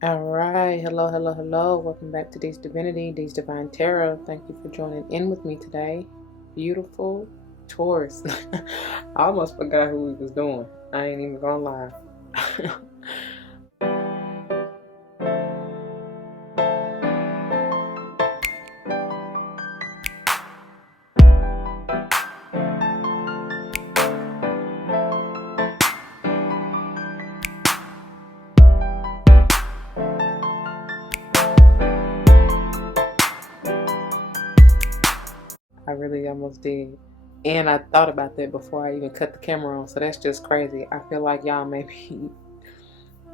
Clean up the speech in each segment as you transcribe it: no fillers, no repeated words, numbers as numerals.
All right. Hello, hello, hello. Welcome back to D's Divinity, D's Divine Tarot. Thank you for joining in with me today. Beautiful Taurus. I almost forgot who we was doing. I ain't even gonna lie. I really almost did. And I thought about that before I even cut the camera on. So that's just crazy. I feel like y'all maybe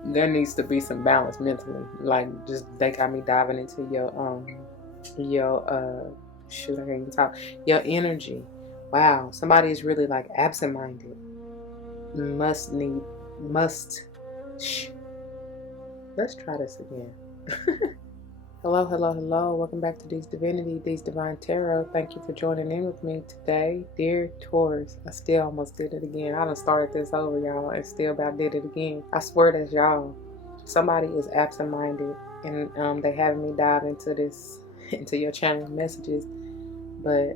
there needs to be some balance mentally. Like just they got me diving into your shoot, I can't even talk. Your energy. Wow, somebody is really like absent-minded. Must. Shh. Let's try this again. Hello, hello, hello. Welcome back to D's Divinity, D's Divine Tarot. Thank you for joining in with me today. Dear Taurus, I still almost did it again. I done started this over, y'all, and still about did it again. I swear that's y'all. Somebody is absent-minded, and they having me dive into this, into your channel messages, but,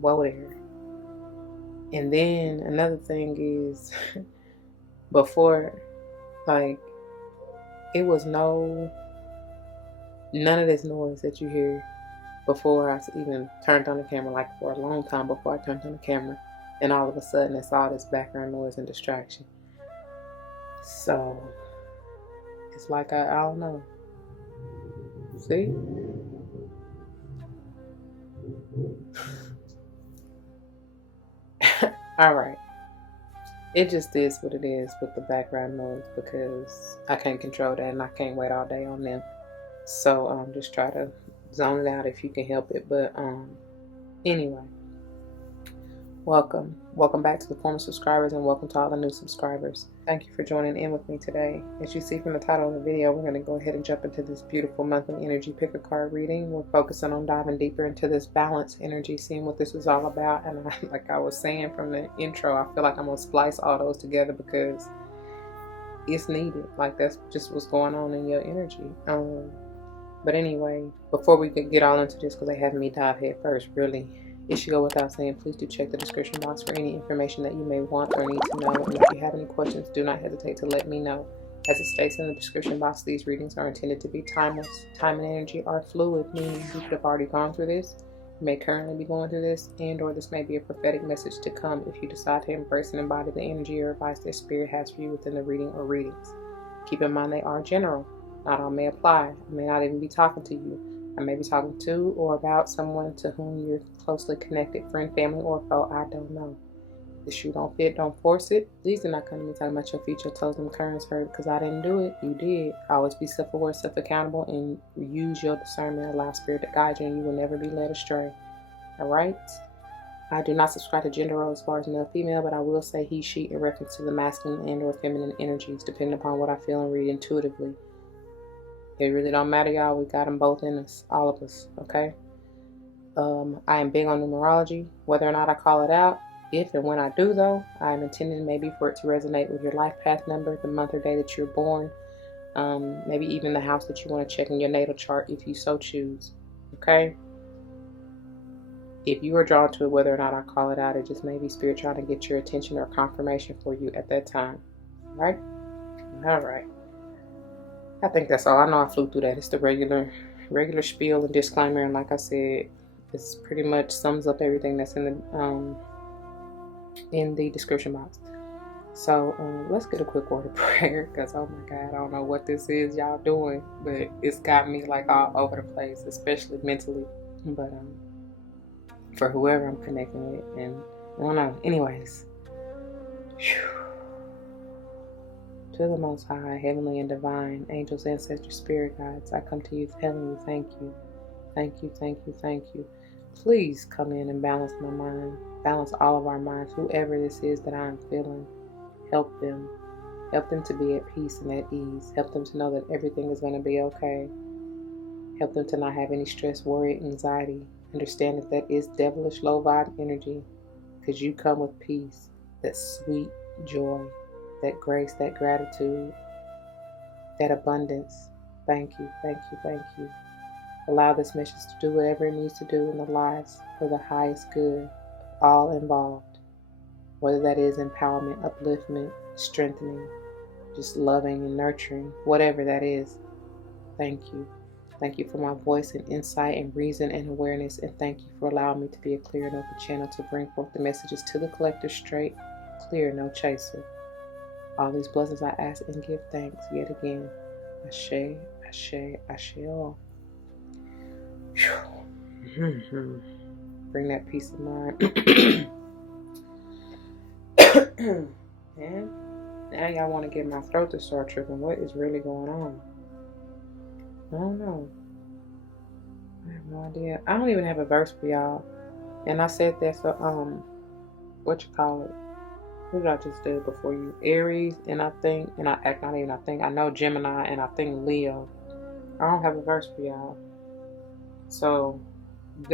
whoa there. And then another thing is, before, like, it was none of this noise that you hear before I even turned on the camera, like for a long time before I turned on the camera, and all of a sudden it's all this background noise and distraction. So it's like I don't know. See? All right. It just is what it is with the background noise because I can't control that and I can't wait all day on them. So just try to zone it out if you can help it. But anyway, welcome back to the former subscribers and welcome to all the new subscribers. Thank you for joining in with me today. As you see from the title of the video, we're going to go ahead and jump into this beautiful monthly energy pick a card reading. We're focusing on diving deeper into this balance energy, seeing what this is all about. And like I was saying from the intro, I feel like I'm going to splice all those together because it's needed. Like that's just what's going on in your energy. But anyway, before we could get all into this, because they have me dive head first, really, it should go without saying, please do check the description box for any information that you may want or need to know. And if you have any questions, do not hesitate to let me know. As it states in the description box, these readings are intended to be timeless. Time and energy are fluid, meaning you could have already gone through this, you may currently be going through this, and or this may be a prophetic message to come if you decide to embrace and embody the energy or advice that Spirit has for you within the reading or readings. Keep in mind they are general. Not all may apply. I may not even be talking to you. I may be talking to or about someone to whom you're closely connected, friend, family, or foe. I don't know. The shoe don't fit, don't force it. Please do not come to me talking about your future, toes, and currents hurt because I didn't do it. You did. Always be self-aware, self-accountable, and use your discernment. Allow Spirit to guide you, and you will never be led astray. All right? I do not subscribe to gender roles as far as male, female, but I will say he, she in reference to the masculine and or feminine energies, depending upon what I feel and read intuitively. It really don't matter, y'all. We got them both in us, all of us, okay? I am big on numerology. Whether or not I call it out, if and when I do, though, I am intending maybe for it to resonate with your life path number, the month or day that you're born, maybe even the house that you want to check in your natal chart if you so choose, okay? If you are drawn to it, whether or not I call it out, it just may be Spirit trying to get your attention or confirmation for you at that time, all right? All right. I think that's all. I know I flew through that. It's the regular spiel and disclaimer, and like I said, it's pretty much sums up everything that's in the description box. So let's get a quick word of prayer, because oh my God, I don't know what this is y'all doing, but it's got me like all over the place, especially mentally. But for whoever I'm connecting with, and I don't know. Anyways. Whew. To the Most High, heavenly and divine, angels, ancestors, spirit guides, I come to you telling you thank you. Thank you, thank you, thank you. Please come in and balance my mind, balance all of our minds, whoever this is that I'm feeling. Help them. Help them to be at peace and at ease. Help them to know that everything is going to be okay. Help them to not have any stress, worry, anxiety. Understand that is devilish low vibe energy, because you come with peace, that sweet joy, that grace, that gratitude. that abundance. Thank you, thank you, thank you. Allow this message to do whatever it needs to do in the lives for the highest good of all involved, whether that is empowerment, upliftment, strengthening, just loving and nurturing, whatever that is. Thank you. Thank you for my voice and insight and reason and awareness, and thank you for allowing me to be a clear and open channel to bring forth the messages to the collector straight, clear, no chaser. All these blessings I ask and give thanks yet again. Ashe, ashe, ashe all. Bring that peace of mind. And now y'all want to get my throat to start tripping. What is really going on? I don't know. I have no idea. I don't even have a verse for y'all. And I said that for what you call it? Who did I just do before you? Aries, and I know Gemini, and I think Leo. I don't have a verse for y'all. So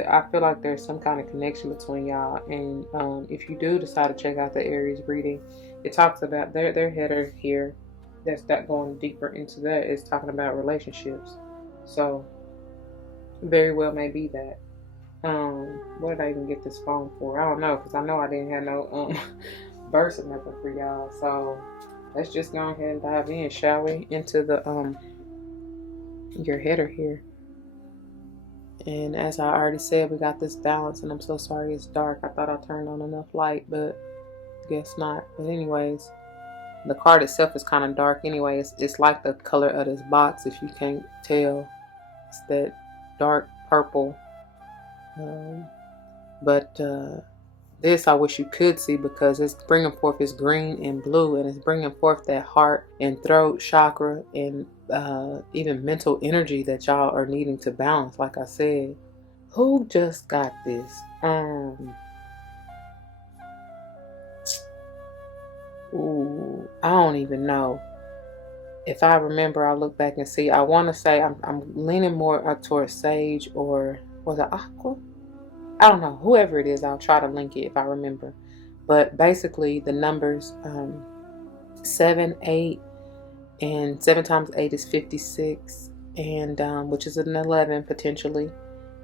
I feel like there's some kind of connection between y'all. And if you do decide to check out the Aries reading, it talks about their header here. That's that going deeper into that is talking about relationships. So very well may be that. What did I even get this phone for? I don't know, because I know I didn't have no verse or nothing for y'all. So let's just go ahead and dive in, shall we? Into the your header here. And as I already said, we got this balance, and I'm so sorry it's dark. I thought I turned on enough light, but guess not. But anyways, the card itself is kind of dark anyway. It's like the color of this box, if you can't tell. It's that dark purple. But this I wish you could see, because it's bringing forth this green and blue, and it's bringing forth that heart and throat chakra and even mental energy that y'all are needing to balance. Like I said, who just got this? Ooh, I don't even know. If I remember, I'll look back and see. I want to say I'm leaning more up towards Sage, or was it Aqua? I don't know. Whoever it is, I'll try to link it if I remember. But basically, the numbers 7, 8, and 7 times 8 is 56, and which is an 11 potentially.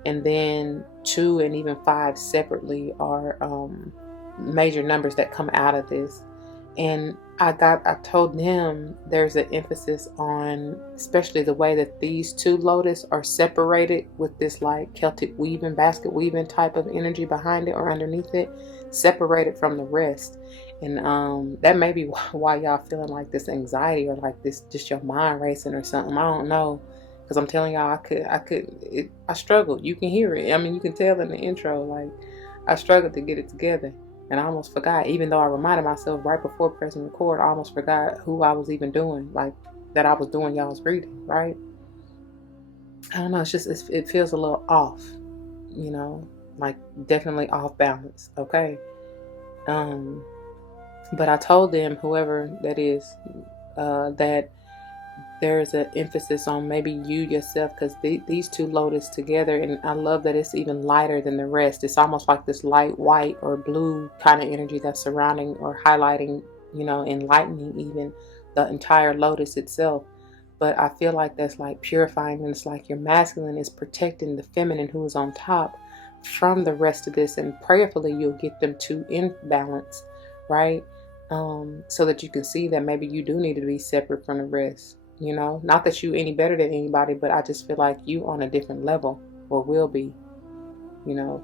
And then 2 and even 5 separately are major numbers that come out of this. And I told them there's an emphasis on, especially the way that these two lotus are separated with this like Celtic weaving, basket weaving type of energy behind it or underneath it, separated from the rest. And that may be why y'all feeling like this anxiety, or like this, just your mind racing or something. I don't know, because I'm telling y'all, I struggled. You can hear it. I mean, you can tell in the intro, like I struggled to get it together. And I almost forgot, even though I reminded myself right before pressing record, I almost forgot who I was even doing, like that I was doing y'all's reading, right? I don't know, it's just, it feels a little off, you know, like definitely off balance, okay? But I told them, whoever that is, that there's an emphasis on maybe you yourself, because these two lotus together, and I love that it's even lighter than the rest. It's almost like this light white or blue kind of energy that's surrounding or highlighting, you know, enlightening even the entire lotus itself. But I feel like that's like purifying, and it's like your masculine is protecting the feminine who is on top from the rest of this, and prayerfully you'll get them two in balance, right? So that you can see that maybe you do need to be separate from the rest. You know, not that you any better than anybody, but I just feel like you on a different level, or will be, you know.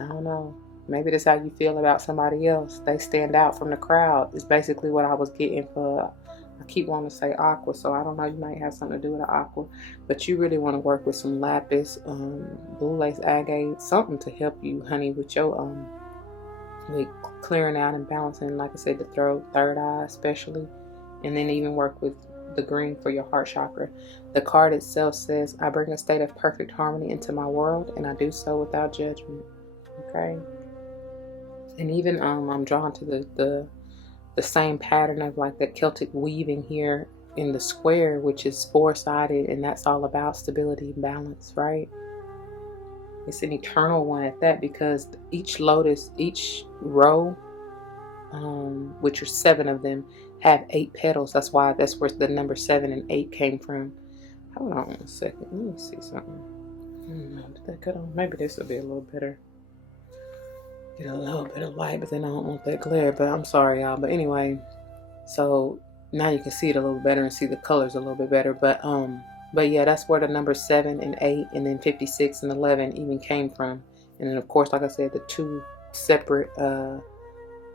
I don't know. Maybe that's how you feel about somebody else. They stand out from the crowd is basically what I was getting for, I keep wanting to say aqua, so I don't know, you might have something to do with the aqua, but you really want to work with some lapis, blue lace agate, something to help you, honey, with your, with clearing out and balancing, like I said, the throat, third eye especially, and then even work with the green for your heart chakra. The card itself says, I bring a state of perfect harmony into my world, and I do so without judgment. Okay. And even I'm drawn to the same pattern of like the Celtic weaving here in the square, which is 4-sided, and that's all about stability and balance, right? It's an eternal one at that, because each lotus, each row, which are 7 of them, have 8 petals. That's why that's where the number 7 and 8 came from. Hold on a second. Let me see something. I don't know. Did that cut on? Maybe this will be a little better. Get a little bit of light, but then I don't want that glare. But I'm sorry, y'all. But anyway, so now you can see it a little better and see the colors a little bit better. But yeah, that's where the number 7 and 8 and then 56 and 11 even came from. And then of course, like I said, the 2 separate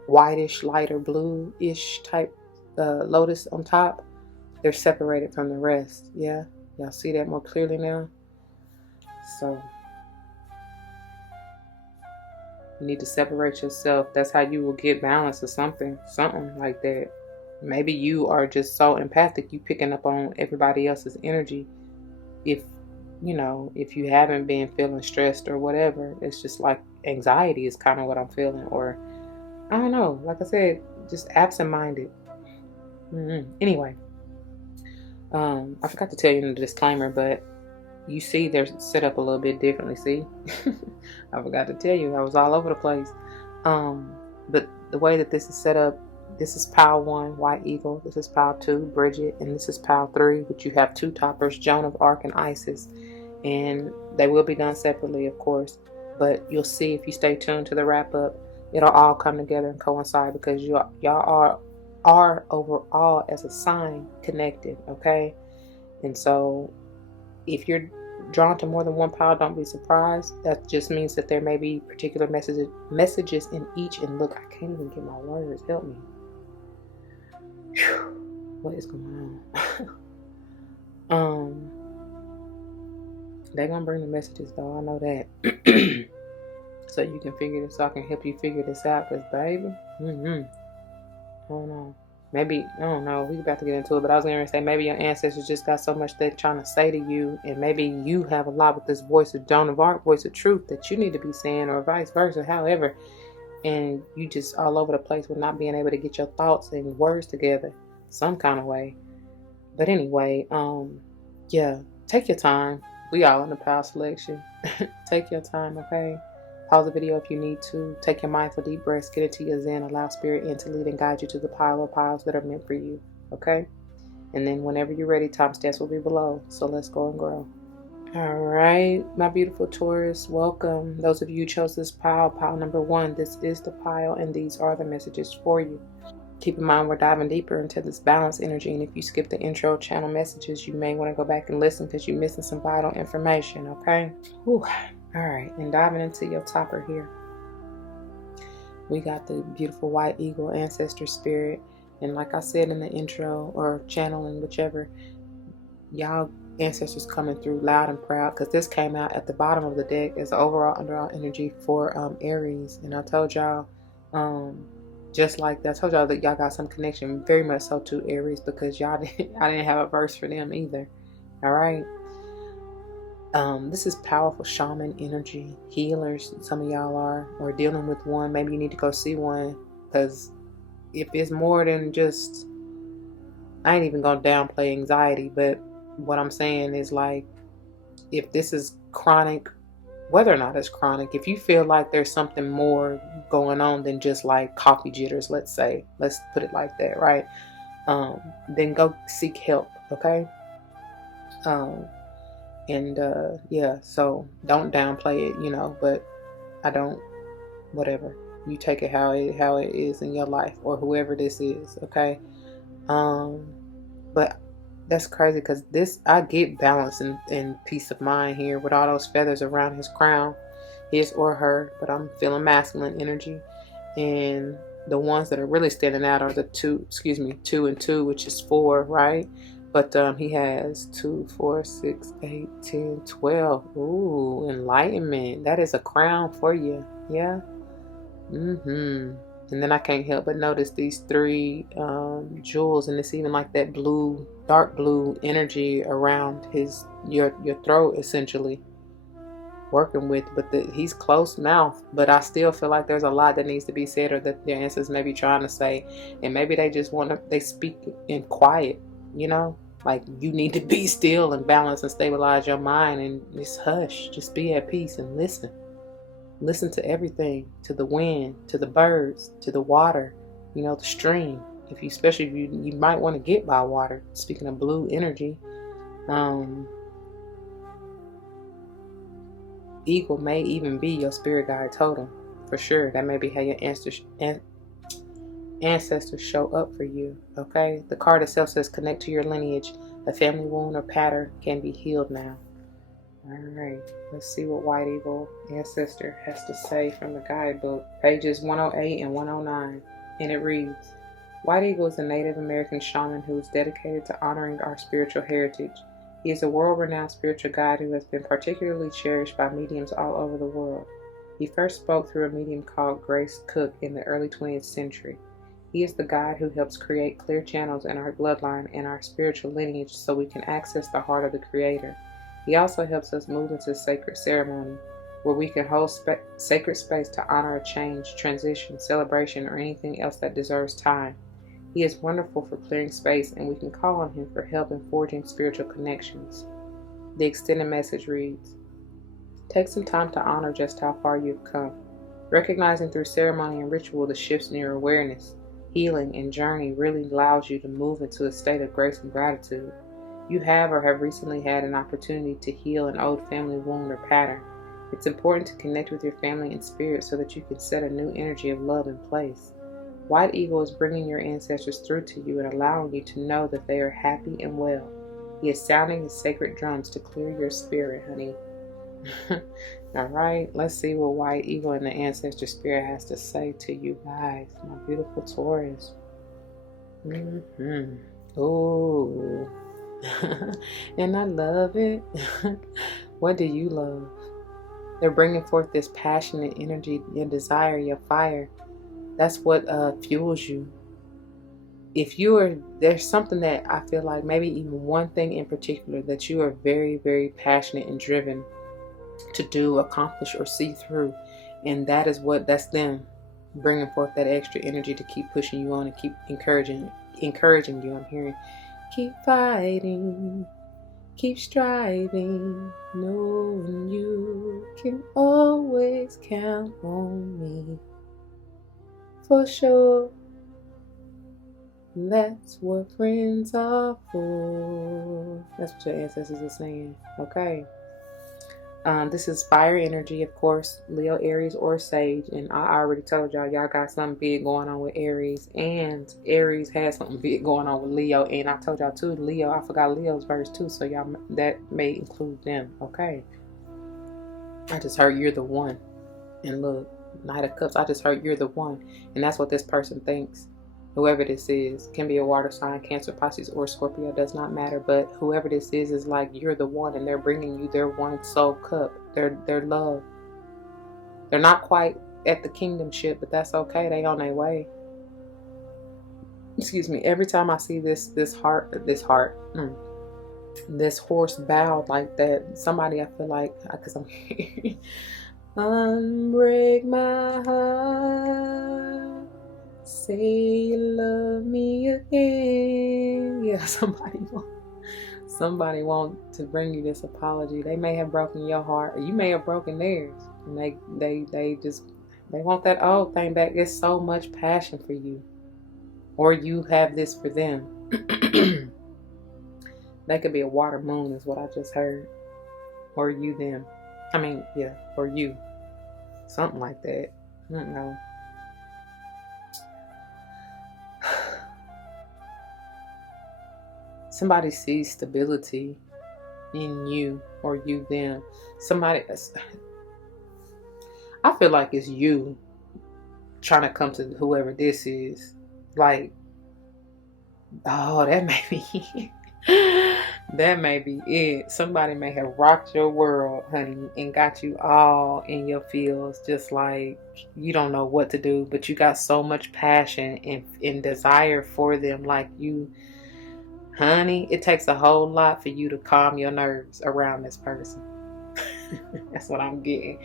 whitish, lighter blue-ish type lotus on top, they're separated from the rest. Yeah, y'all see that more clearly now? So you need to separate yourself. That's how you will get balance or something like that. Maybe you are just so empathic, you picking up on everybody else's energy. If you haven't been feeling stressed or whatever, it's just like anxiety is kind of what I'm feeling, or I don't know, like I said, just absent-minded. Anyway, I forgot to tell you in the disclaimer, but you see they're set up a little bit differently. See, I forgot to tell you, I was all over the place. But the way that this is set up, this is pile 1, White Eagle. This is pile 2, Brigid, and this is pile 3, which you have 2 toppers, Joan of Arc and Isis, and they will be done separately, of course. But you'll see if you stay tuned to the wrap up, it'll all come together and coincide because y'all are overall as a sign connected, okay? And so if you're drawn to more than one pile, don't be surprised. That just means that there may be particular messages in each. And look, I can't even get my words. Help me. Whew. What is going on? They're gonna bring the messages though, I know that. So you can figure this, so I can help you figure this out, because baby, I don't know. Maybe, I don't know, we're about to get into it, but I was going to say maybe your ancestors just got so much they're trying to say to you, and maybe you have a lot with this voice of Joan of Arc, voice of truth, that you need to be saying, or vice versa, however, and you just all over the place with not being able to get your thoughts and words together some kind of way. But anyway, yeah, take your time. We all in the pile selection. Take your time, okay? Pause the video if you need to. Take your mindful deep breaths. Get into your zen. Allow spirit in to lead and guide you to the pile or piles that are meant for you. Okay? And then whenever you're ready, timestamps will be below. So let's go and grow. All right, my beautiful Taurus, welcome. Those of you who chose this pile number 1, this is the pile, and these are the messages for you. Keep in mind, we're diving deeper into this balance energy, and if you skip the intro channel messages, you may want to go back and listen because you're missing some vital information, okay? Whew. All right, and diving into your topper here, we got the beautiful White Eagle ancestor spirit. And like I said in the intro, or channeling, whichever, y'all ancestors coming through loud and proud, because this came out at the bottom of the deck as the overall underall energy for Aries. And I told y'all, just like that, I told y'all that y'all got some connection, very much so, to Aries, because I didn't have a verse for them either. All right. This is powerful shaman energy, healers. Some of y'all are, or dealing with one. Maybe you need to go see one, because if it's more than just, I ain't even gonna downplay anxiety, but what I'm saying is, like, if this is chronic, whether or not it's chronic, if you feel like there's something more going on than just like coffee jitters, let's put it like that, right? Then go seek help, okay? Yeah, so don't downplay it, but whatever, you take it how it is in your life, or whoever this is, okay? But that's crazy, because I get balance and peace of mind here with all those feathers around his crown, his or her, but I'm feeling masculine energy. And the ones that are really standing out are the 2 and 2, which is 4, right? But he has 2, 4, 6, 8, 10, 12. Ooh, enlightenment. That is a crown for you. Yeah. And then I can't help but notice these 3 jewels, and it's even like that blue, dark blue energy around your throat, essentially working with. But he's close mouth, but I still feel like there's a lot that needs to be said, or that their ancestors may be trying to say, and maybe they just they speak in quiet, like, you need to be still and balance and stabilize your mind and just hush, just be at peace and listen to everything, to the wind, to the birds, to the water, the stream, especially if you might want to get by water. Speaking of blue energy, eagle may even be your spirit guide totem for sure. That may be how your ancestors show up for you. Okay, the card itself says connect to your lineage. A family wound or pattern can be healed now. All right, let's see what White Eagle ancestor has to say from the guidebook, pages 108 and 109, and it reads, White Eagle is a Native American shaman who is dedicated to honoring our spiritual heritage. He is a world-renowned spiritual guide who has been particularly cherished by mediums all over the world. He first spoke through a medium called Grace Cook in the early 20th century. He is the guide who helps create clear channels in our bloodline and our spiritual lineage so we can access the heart of the Creator. He also helps us move into sacred ceremony, where we can hold sacred space to honor a change, transition, celebration, or anything else that deserves time. He is wonderful for clearing space, and we can call on him for help in forging spiritual connections. The extended message reads, take some time to honor just how far you've come, recognizing through ceremony and ritual the shifts in your awareness, healing, and journey really allows you to move into a state of grace and gratitude. You have or have recently had an opportunity to heal an old family wound or pattern. It's important to connect with your family and spirit so that you can set a new energy of love in place. White Eagle is bringing your ancestors through to you and allowing you to know that they are happy and well. He is sounding his sacred drums to clear your spirit, honey. All right, let's see what White Eagle and the ancestor spirit has to say to you guys, my beautiful Taurus. Oh. And I love it. What do you love? They're bringing forth this passionate energy, your desire, your fire. That's what fuels you. There's something that I feel like, maybe even one thing in particular that you are very, very passionate and driven to do, accomplish, or see through, and that's them bringing forth that extra energy to keep pushing you on and keep encouraging you. I'm hearing, keep fighting, keep striving, knowing you can always count on me. For sure, that's what friends are for. That's what your ancestors are saying. Okay. This is fire energy, of course, Leo, Aries, or Sage. And I already told y'all got something big going on with Aries. And Aries has something big going on with Leo. And I told y'all too, Leo, I forgot Leo's verse too. So y'all, that may include them. Okay. I just heard you're the one. And look, Knight of Cups, I just heard you're the one. And that's what this person thinks. Whoever this is, can be a water sign, Cancer, Pisces, or Scorpio, does not matter. But whoever this is like, you're the one, and they're bringing you their one soul cup, their love. They're not quite at the kingdomship, but that's okay. They on their way. Excuse me. Every time I see this horse bowed like that, somebody, I feel like, because I'm here, unbreak my heart. Say you love me again. Yeah, somebody want to bring you this apology. They may have broken your heart, or you may have broken theirs. And they want that old thing back. There's so much passion for you, or you have this for them. That could be a water moon, is what I just heard, or you them. I mean, yeah, or you, something like that. I don't know. Somebody sees stability in you, or you them. I feel like it's you trying to come to whoever this is. Like, oh, that may be that may be it. Somebody may have rocked your world, honey, and got you all in your feels, just like you don't know what to do, but you got so much passion and desire for them. Like, you, honey, it takes a whole lot for you to calm your nerves around this person. That's what I'm getting.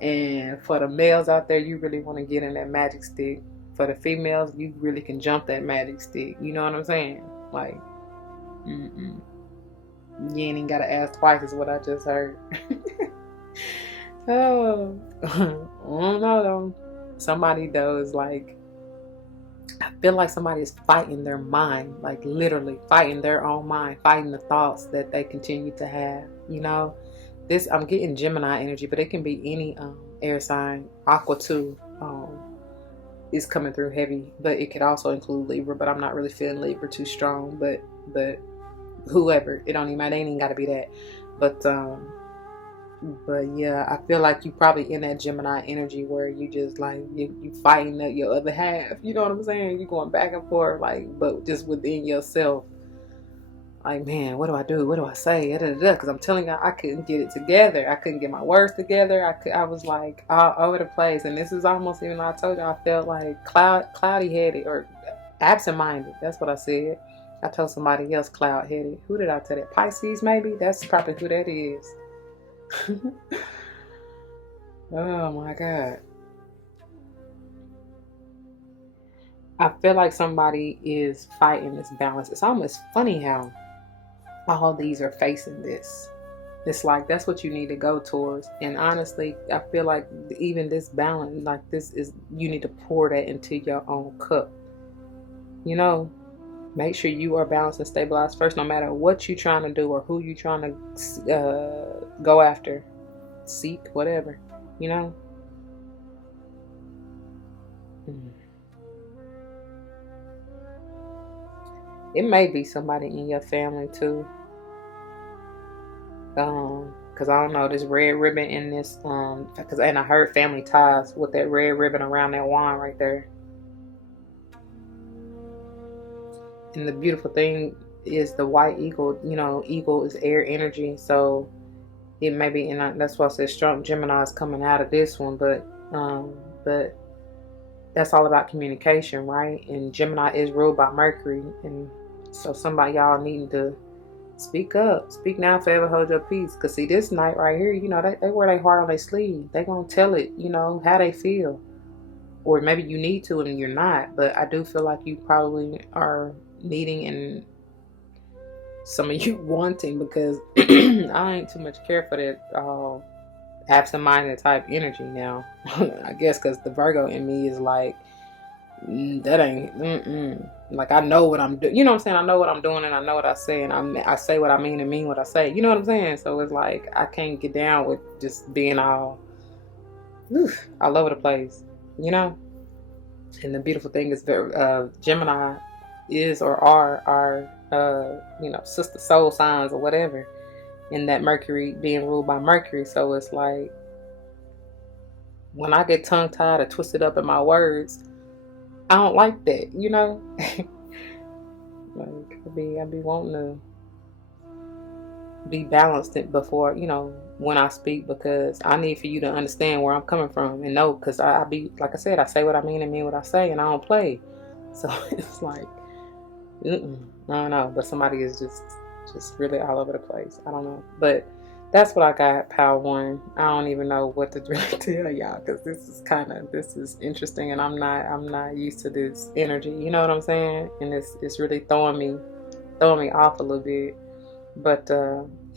And for the males out there, you really want to get in that magic stick. For the females, you really can jump that magic stick. You know what I'm saying? Like, you ain't even gotta ask twice, is what I just heard. Oh, I don't know though. Somebody though is like, I feel like somebody is fighting their mind, like literally fighting their own mind, fighting the thoughts that they continue to have. You know, this, I'm getting Gemini energy, but it can be any air sign. Aqua too is coming through heavy, but it could also include Libra. But I'm not really feeling Libra too strong. But whoever, it don't even matter. It ain't even got to be that. But yeah, I feel like you probably in that Gemini energy where you just like you fighting your other half. You know what I'm saying? You going back and forth, like, but just within yourself. Like, man, what do I do? What do I say? Because I'm telling you, I couldn't get it together. I couldn't get my words together. I was like all over the place. And this is almost, even though I told you, I felt like cloudy-headed or absent-minded. That's what I said. I told somebody else cloud-headed. Who did I tell that? Pisces, maybe? That's probably who that is. Oh my God. I feel like somebody is fighting this balance. It's almost funny how all these are facing this. It's like that's what you need to go towards. And honestly, I feel like even this balance, like this is, you need to pour that into your own cup. You know, make sure you are balanced and stabilized first, no matter what you're trying to do or who you're trying to go after, seek, whatever, you know. It may be somebody in your family too. Cause I don't know, this red ribbon in this, and I heard family ties with that red ribbon around that wand right there. And the beautiful thing is the white eagle, you know, eagle is air energy. So it may be, and that's why I said strong Gemini is coming out of this one, but that's all about communication, right? And Gemini is ruled by Mercury. And so somebody, y'all needing to speak up. Speak now, forever hold your peace. Because see, this night right here, you know, they wear their heart on their sleeve. They going to tell it, you know, how they feel. Or maybe you need to and you're not. But I do feel like you probably are needing, and some of you wanting, because I ain't too much care for that absent-minded type energy now. I guess because the Virgo in me is like, that ain't, like, I know what I'm doing. You know what I'm saying? I know what I'm doing and I know what I say, and I say what I mean and mean what I say. You know what I'm saying? So it's like, I can't get down with just being all over the place, you know? And the beautiful thing is that Gemini is or are our, you know, sister soul signs or whatever. And that Mercury being ruled by Mercury. So it's like, when I get tongue-tied or twisted up in my words, I don't like that, you know? Like, I be wanting to be balanced before, you know, when I speak, because I need for you to understand where I'm coming from and know, because I be, like I said, I say what I mean and mean what I say, and I don't play. So it's like, I don't know, but somebody is just really all over the place. I don't know, but that's what I got, Power One. I don't even know what to really tell y'all, because this is interesting, and I'm not used to this energy. You know what I'm saying? And it's really throwing me off a little bit. But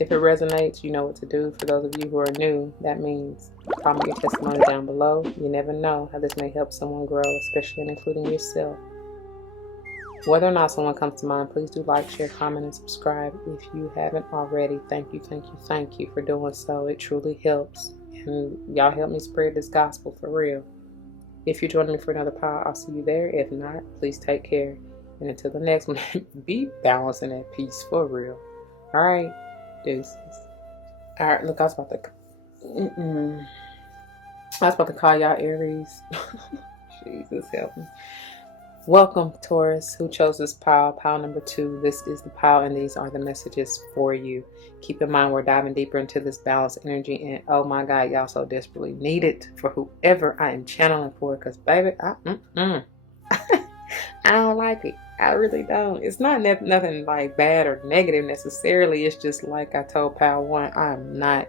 if it resonates, you know what to do. For those of you who are new, that means comment your testimony down below. You never know how this may help someone grow, especially and including yourself. Whether or not someone comes to mind, please do like, share, comment, and subscribe if you haven't already. Thank you for doing so. It truly helps. And y'all help me spread this gospel for real. If you're joining me for another power, I'll see you there. If not, please take care. And until the next one, be balanced and at peace for real. All right, deuces. All right, look, I was about to call y'all Aries. Jesus help me. Welcome, Taurus, who chose this pile number 2. This is the pile, and these are the messages for you. Keep in mind, we're diving deeper into this balanced energy, and oh my God, y'all so desperately need it for whoever I am channeling for, because baby, I don't like it. I really don't. It's not nothing like bad or negative necessarily. It's just like I told Power One, I'm not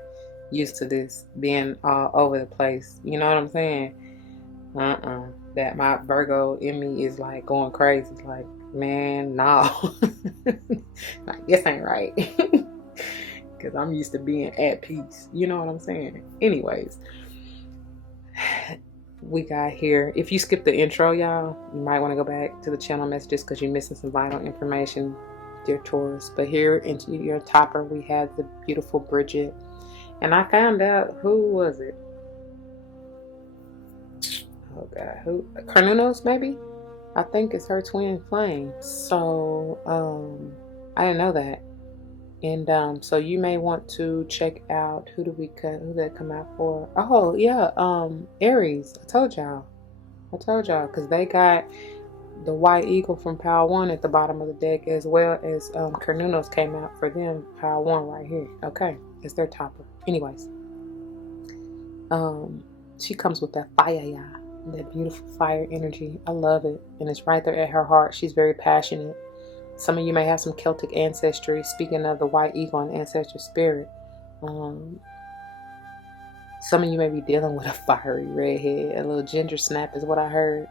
used to this being all over the place. You know what I'm saying? That my Virgo in me is like going crazy. It's like, man, no. Like, this ain't right. Because I'm used to being at peace. You know what I'm saying? Anyways, we got here. If you skip the intro, y'all, you might want to go back to the channel messages because you're missing some vital information, dear Taurus. But here into your topper, we have the beautiful Brigid. And I found out, who was it? Oh God, who? Carnunos, maybe? I think it's her twin flame. So, I didn't know that. And so you may want to check out, who did that come out for? Oh yeah, Aries. I told y'all, because they got the White Eagle from Power 1 at the bottom of the deck, as well as Carnunos came out for them, Power 1 right here. Okay, it's their topper. Anyways, she comes with that fire, y'all, that beautiful fire energy. I love it, and it's right there at her heart. She's very passionate. Some of you may have some Celtic ancestry. Speaking of the White Eagle and ancestral spirit, some of you may be dealing with a fiery redhead. A little ginger snap is what I heard.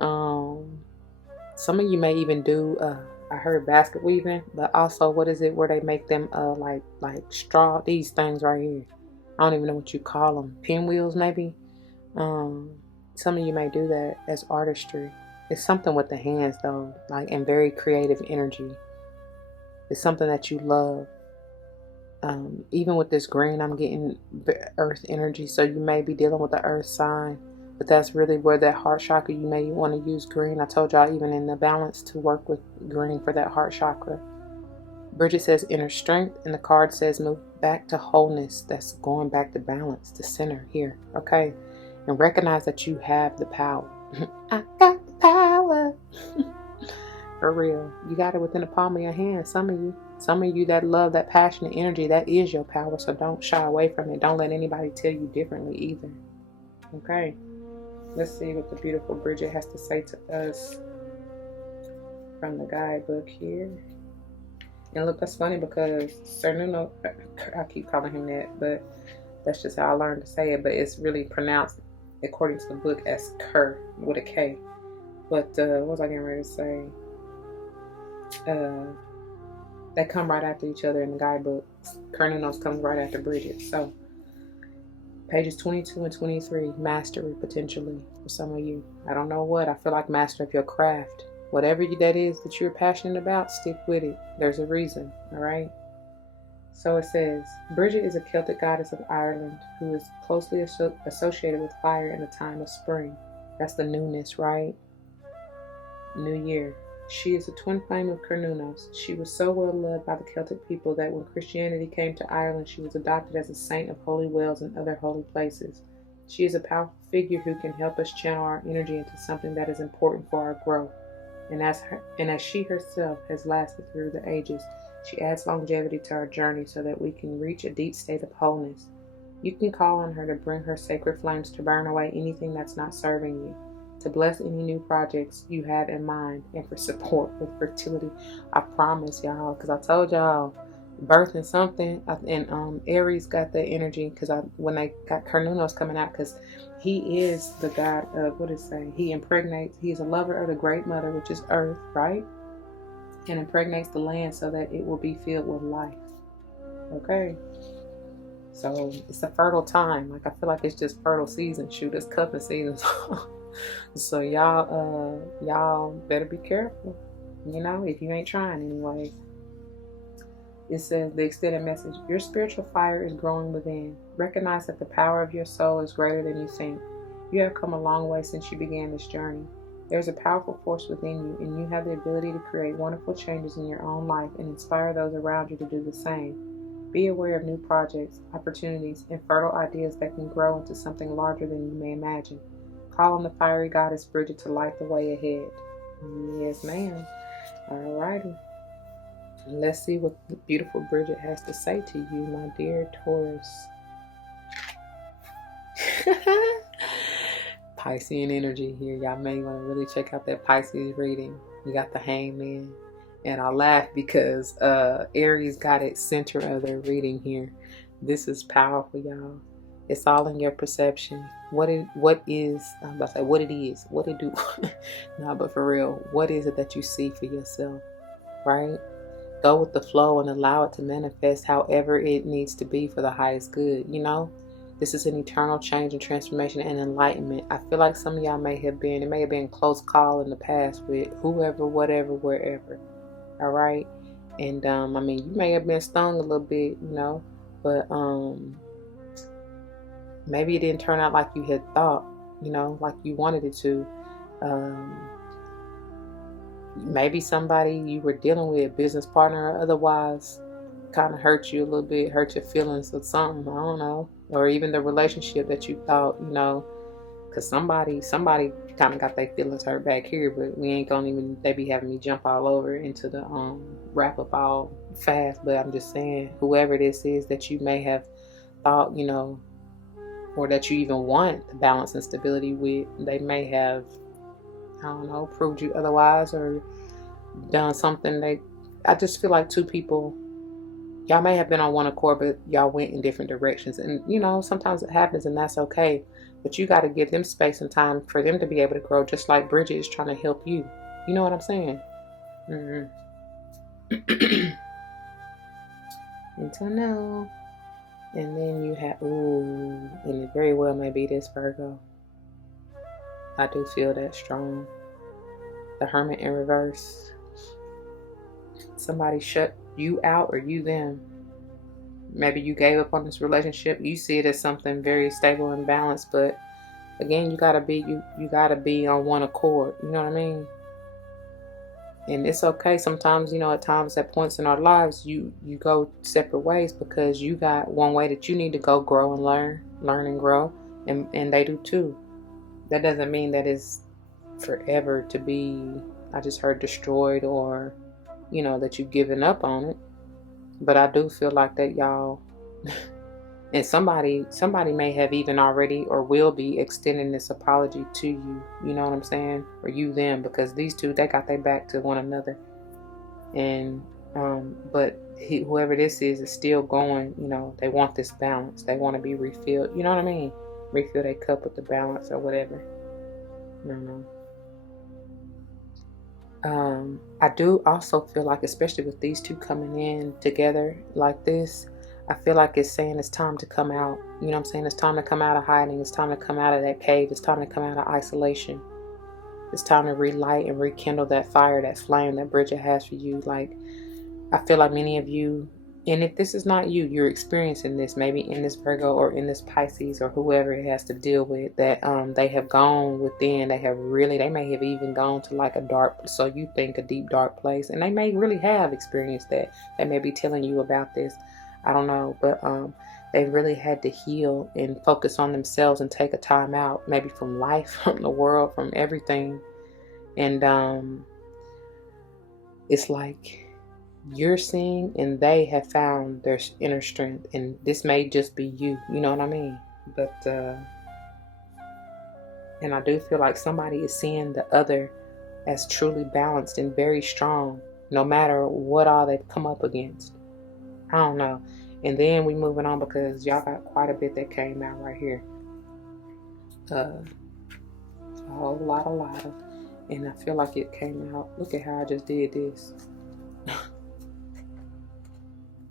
Some of you may even do, I heard basket weaving, but also, what is it where they make them like straw, these things right here. I don't even know what you call them. Pinwheels, maybe. Some of you may do that as artistry. It's something with the hands though, like, and very creative energy. It's something that you love. Even with this green, I'm getting earth energy. So you may be dealing with the earth sign, but that's really where that heart chakra, you may want to use green. I told y'all even in the balance to work with green for that heart chakra. Brigid says inner strength, and the card says move back to wholeness. That's going back to balance, to center here. Okay. And recognize that you have the power. I got the power. For real. You got it within the palm of your hand. Some of you that love that passionate energy, that is your power. So don't shy away from it. Don't let anybody tell you differently either. Okay. Let's see what the beautiful Brigid has to say to us from the guidebook here. And look, that's funny because Cernuno, I keep calling him that, but that's just how I learned to say it. But it's really pronounced, according to the book, as Kerr with a K. But what was I getting ready to say? They come right after each other in the guidebook. Carnunos comes right after Brigid. So pages 22 and 23, mastery potentially for some of you. I don't know what. I feel like master of your craft. Whatever that is that you're passionate about, stick with it. There's a reason, all right? So it says, Brigid is a Celtic goddess of Ireland who is closely associated with fire in the time of spring. That's the newness, right? New year. She is a twin flame of Carnunos. She was so well loved by the Celtic people that when Christianity came to Ireland, she was adopted as a saint of holy wells and other holy places. She is a powerful figure who can help us channel our energy into something that is important for our growth. And as she herself has lasted through the ages, she adds longevity to our journey so that we can reach a deep state of wholeness. You can call on her to bring her sacred flames to burn away anything that's not serving you, to bless any new projects you have in mind, and for support with fertility. I promise y'all, because I told y'all, birthing something, and Aries got that energy, because when they got Carnunos coming out, because he is the god of, what it say? He impregnates, he's a lover of the great mother, which is earth, right? And impregnates the land so that it will be filled with life. Okay. So it's a fertile time. Like, I feel like it's just fertile season. Shoot, it's cupping season. So y'all better be careful. You know, if you ain't trying anyway. It says, the extended message, your spiritual fire is growing within. Recognize that the power of your soul is greater than you think. You have come a long way since you began this journey. There's a powerful force within you, and you have the ability to create wonderful changes in your own life and inspire those around you to do the same. Be aware of new projects, opportunities, and fertile ideas that can grow into something larger than you may imagine. Call on the fiery goddess Brigid to light the way ahead. Yes, ma'am. Alrighty. Let's see what the beautiful Brigid has to say to you, my dear Taurus. Piscean energy here. Y'all may want to really check out that Pisces reading. You got the Hangman. And I laugh because Aries got it center of their reading here. This is powerful, y'all. It's all in your perception. What it is, what it do. No, but for real, what is it that you see for yourself, right? Go with the flow and allow it to manifest however it needs to be for the highest good, you know? This is an eternal change and transformation and enlightenment. I feel like some of y'all may have been close call in the past with whoever, whatever, wherever. All right. And I mean, you may have been stung a little bit, you know, but maybe it didn't turn out like you had thought, you know, like you wanted it to. Maybe somebody you were dealing with, a business partner or otherwise, kind of hurt you a little bit, hurt your feelings or something, I don't know. Or even the relationship that you thought, you know, because somebody kind of got their feelings hurt back here, but we ain't gonna even, they be having me jump all over into the wrap up all fast. But I'm just saying, whoever this is that you may have thought, you know, or that you even want the balance and stability with, they may have, I don't know, proved you otherwise or done something. I just feel like two people, y'all may have been on one accord, but y'all went in different directions. And, you know, sometimes it happens and that's okay. But you got to give them space and time for them to be able to grow, just like Brigid is trying to help you. You know what I'm saying? Until now. And then you have, ooh, and it very well may be this Virgo. I do feel that strong. The Hermit in reverse. Somebody shut you out or you them. Maybe you gave up on this relationship. You see it as something very stable and balanced, but again, you gotta be on one accord. You know what I mean? And it's okay. Sometimes, you know, at times, at points in our lives, you go separate ways because you got one way that you need to go grow and learn and grow, and they do too. That doesn't mean that it's forever to be, I just heard, destroyed, or, you know, that you've given up on it. But I do feel like that y'all, and somebody may have even already or will be extending this apology to you. You know what I'm saying? Or you them, because these two, they got their back to one another. And but whoever this is still going, you know, they want this balance. They want to be refilled. You know what I mean? Refill their cup with the balance or whatever. No. I do also feel like, especially with these two coming in together like this, I feel like it's saying it's time to come out. You know what I'm saying? It's time to come out of hiding. It's time to come out of that cave. It's time to come out of isolation. It's time to relight and rekindle that fire, that flame that Brigid has for you. Like, I feel like many of you, and if this is not you, you're experiencing this, maybe in this Virgo or in this Pisces or whoever it has to deal with, that they have gone within. They may have even gone to like a dark, so you think a deep, dark place. And they may really have experienced that. They may be telling you about this. I don't know, but they really had to heal and focus on themselves and take a time out, maybe from life, from the world, from everything. And it's like you're seeing and they have found their inner strength, and this may just be you. You know what I mean? But and I do feel like somebody is seeing the other as truly balanced and very strong, no matter what all they've come up against. I don't know. And then we moving on because y'all got quite a bit that came out right here. A whole lot of. And I feel like it came out. Look at how I just did this.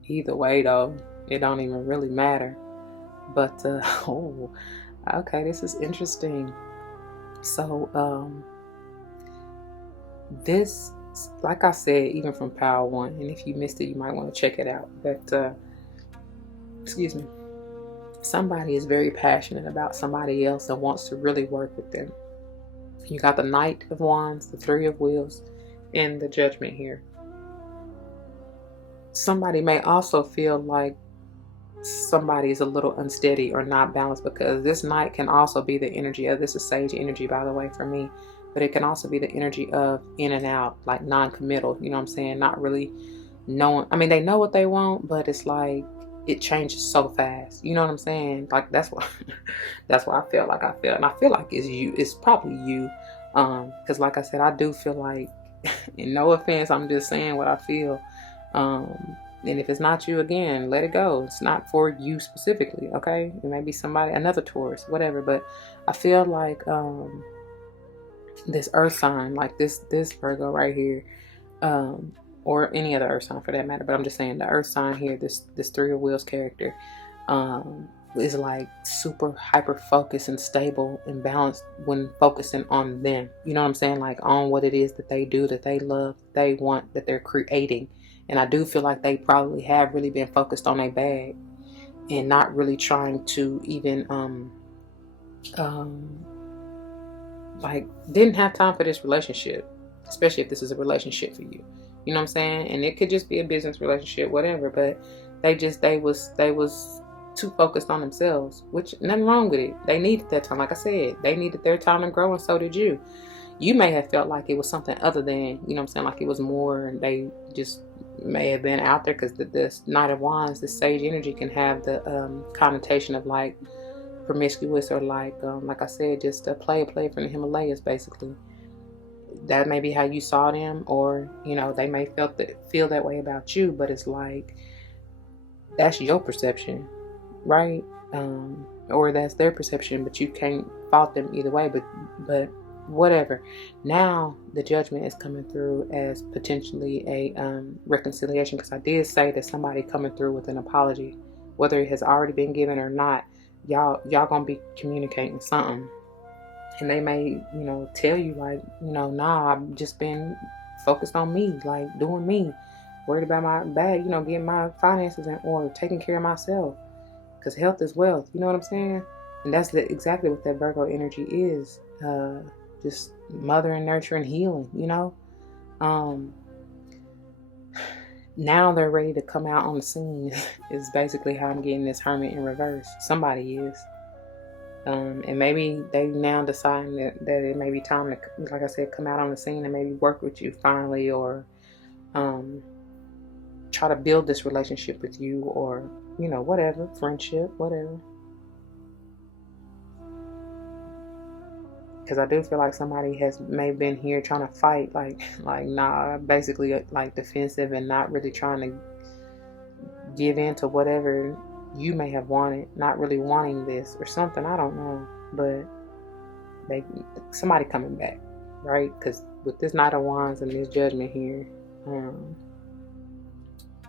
Either way though, it don't even really matter. But oh, okay, this is interesting. So this, like I said, even from Power One, and if you missed it, you might want to check it out. But excuse me, somebody is very passionate about somebody else and wants to really work with them. You got the Knight of Wands, the Three of Wheels, and the Judgment here. Somebody may also feel like somebody is a little unsteady or not balanced, because this Knight can also be the energy of, this is Sage energy, by the way, for me, but it can also be the energy of in and out, like non-committal, you know what I'm saying? Not really knowing. I mean, they know what they want, but it's like it changes so fast. You know what I'm saying? Like that's why I felt like I felt, and I feel like it's you. It's probably you, because like I said, I do feel like, and no offense, I'm just saying what I feel. And if it's not you, again, let it go. It's not for you specifically, okay? It may be somebody, another Taurus, whatever. But I feel like this earth sign, like this Virgo right here, or any other earth sign for that matter, but I'm just saying the earth sign here, this Three of Wheels character, is like super hyper focused and stable and balanced when focusing on them. You know what I'm saying? Like on what it is that they do, that they love, they want, that they're creating. And I do feel like they probably have really been focused on their bag and not really trying to even like didn't have time for this relationship, especially if this is a relationship for you. You know what I'm saying? And it could just be a business relationship, whatever, but they was too focused on themselves, which nothing wrong with it. They needed that time. Like I said, they needed their time to grow, and so did you. You may have felt like it was something other than, you know what I'm saying, like it was more, and they just may have been out there, because the Knight of Wands, the sage energy, can have the connotation of like promiscuous, or like I said, just a play from the Himalayas, basically. That may be how you saw them, or you know, they may feel that way about you, but it's like that's your perception, right? Or that's their perception, but you can't fault them either way. But whatever. Now the judgment is coming through as potentially a reconciliation, because I did say that somebody coming through with an apology, whether it has already been given or not. Y'all gonna be communicating something, and they may, you know, tell you like, you know, nah, I've just been focused on me, like doing me, worried about my bag, you know, getting my finances in order, taking care of myself, because health is wealth. You know what I'm saying? And that's exactly what that Virgo energy is. Just mother and nurture and healing, you know. Now they're ready to come out on the scene is basically how I'm getting this Hermit in reverse. Somebody is. And maybe they now decide that it may be time to, like I said, come out on the scene and maybe work with you finally, or try to build this relationship with you, or, you know, whatever, friendship, whatever. Because I do feel like somebody may have been here trying to fight, like nah, basically like defensive, and not really trying to give in to whatever you may have wanted, not really wanting this or something. I don't know, but somebody coming back, right? Because with this Knight of Wands and this Judgment here,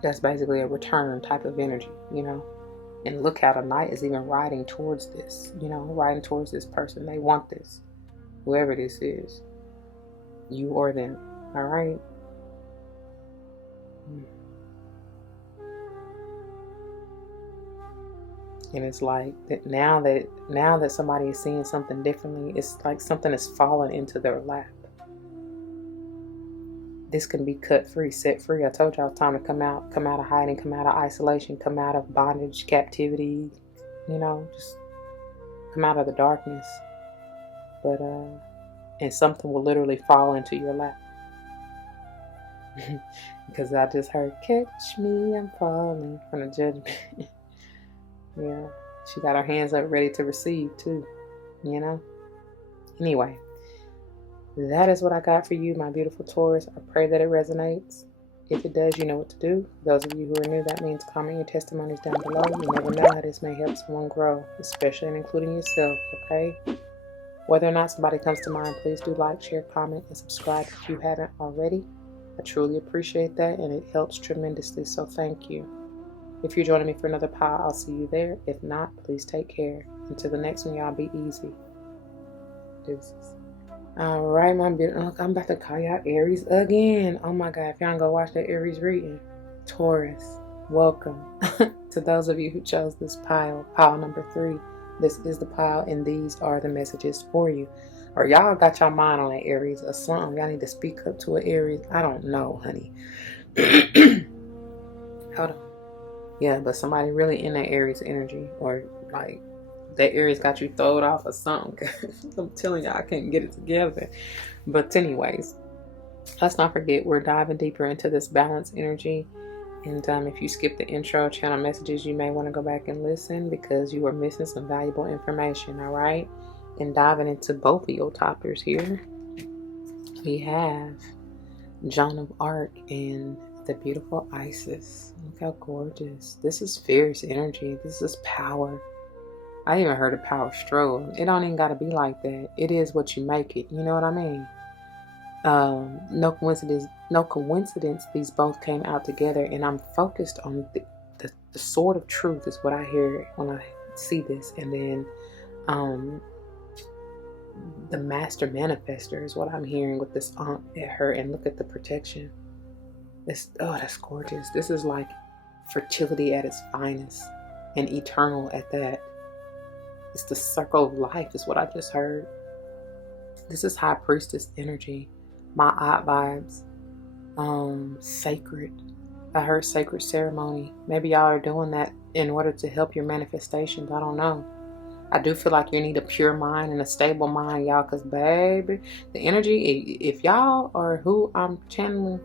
that's basically a return type of energy, you know. And look how the Knight is even riding towards this, you know, riding towards this person. They want this. Whoever this is, you or them, all right? And it's like that now that somebody is seeing something differently, it's like something is falling into their lap. This can be cut free, set free. I told y'all it's time to come out of hiding, come out of isolation, come out of bondage, captivity, you know, just come out of the darkness. But and something will literally fall into your lap. Because I just heard, "Catch me, I'm falling," from the Judgment. Yeah, she got her hands up ready to receive too, you know. Anyway, that is what I got for you, my beautiful Taurus. I pray that it resonates. If it does, you know what to do. For those of you who are new, that means comment your testimonies down below. You never know how this may help someone grow, especially and including yourself, okay? Whether or not somebody comes to mind, please do like, share, comment, and subscribe if you haven't already. I truly appreciate that, and it helps tremendously, so thank you. If you're joining me for another pile, I'll see you there. If not, please take care. Until the next one, y'all be easy. Deuces. All right, my beautiful. I'm about to call y'all Aries again. Oh my God, if y'all go watch that Aries reading. Taurus, welcome. To those of you who chose this pile number 3. This is the pile, and these are the messages for you. Or y'all got your mind on that Aries or something. Y'all need to speak up to an Aries. I don't know, honey. Hold on. Yeah, but somebody really in that Aries energy, or like that Aries got you throwed off or something. I'm telling y'all, I can't get it together. But anyways, let's not forget, we're diving deeper into this balance energy. And if you skip the intro channel messages, you may want to go back and listen, because you are missing some valuable information, all right? And diving into both of your toppers here, we have Joan of Arc and the beautiful Isis. Look how gorgeous. This is fierce energy. This is power. I even heard of power struggle. It don't even got to be like that. It is what you make it. You know what I mean? No coincidence these both came out together, and I'm focused on the sword of truth is what I hear when I see this. And then the master manifester is what I'm hearing with this aunt at her. And look at the protection. That's gorgeous. This is like fertility at its finest and eternal at that. It's the circle of life is what I just heard. This is high priestess energy. My odd vibes. Sacred. I heard sacred ceremony. Maybe y'all are doing that in order to help your manifestations. I don't know. I do feel like you need a pure mind and a stable mind, y'all, because baby, the energy, if y'all are who I'm channeling,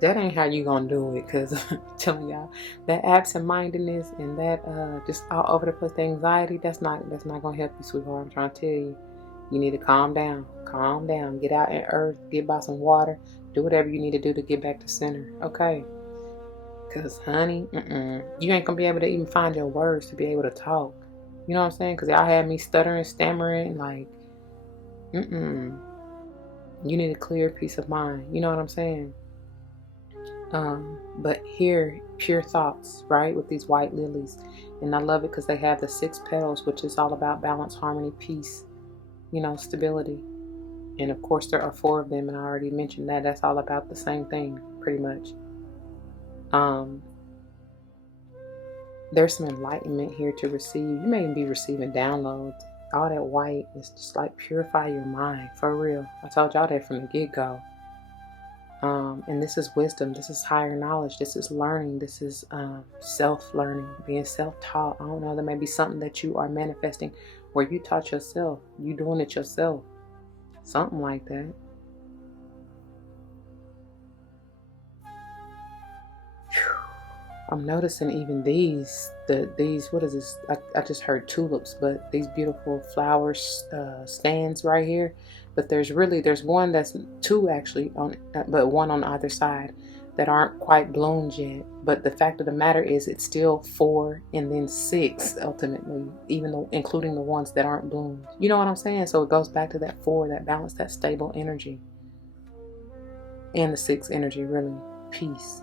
that ain't how you gonna do it. Because I'm telling y'all, that absent-mindedness and that just all over the place, the anxiety, that's not gonna help you, sweetheart. I'm trying to tell you, you need to calm down, get out in earth, get by some water, do whatever you need to do to get back to center, okay? Because honey, you ain't gonna be able to even find your words to be able to talk. You know what I'm saying? Because y'all had me stuttering, stammering, like, you need a clear peace of mind. You know what I'm saying? But here, pure thoughts, right? With these white lilies. And I love it because they have the 6 petals, which is all about balance, harmony, peace, stability. And of course, there are 4 of them. And I already mentioned that. That's all about the same thing, pretty much. There's some enlightenment here to receive. You may even be receiving downloads. All that white is just like purify your mind, for real. I told y'all that from the get-go. And this is wisdom. This is higher knowledge. This is learning. This is self-learning, being self-taught. I don't know. There may be something that you are manifesting where you taught yourself. You doing it yourself. Something like that. I'm noticing even these, what is this? I just heard tulips, but these beautiful flowers stands right here. But there's one that's 2 actually, but one on either side that aren't quite bloomed yet. But the fact of the matter is it's still 4 and then 6 ultimately, even though including the ones that aren't bloomed. You know what I'm saying? So it goes back to that 4, that balance, that stable energy. And the 6 energy, really, peace,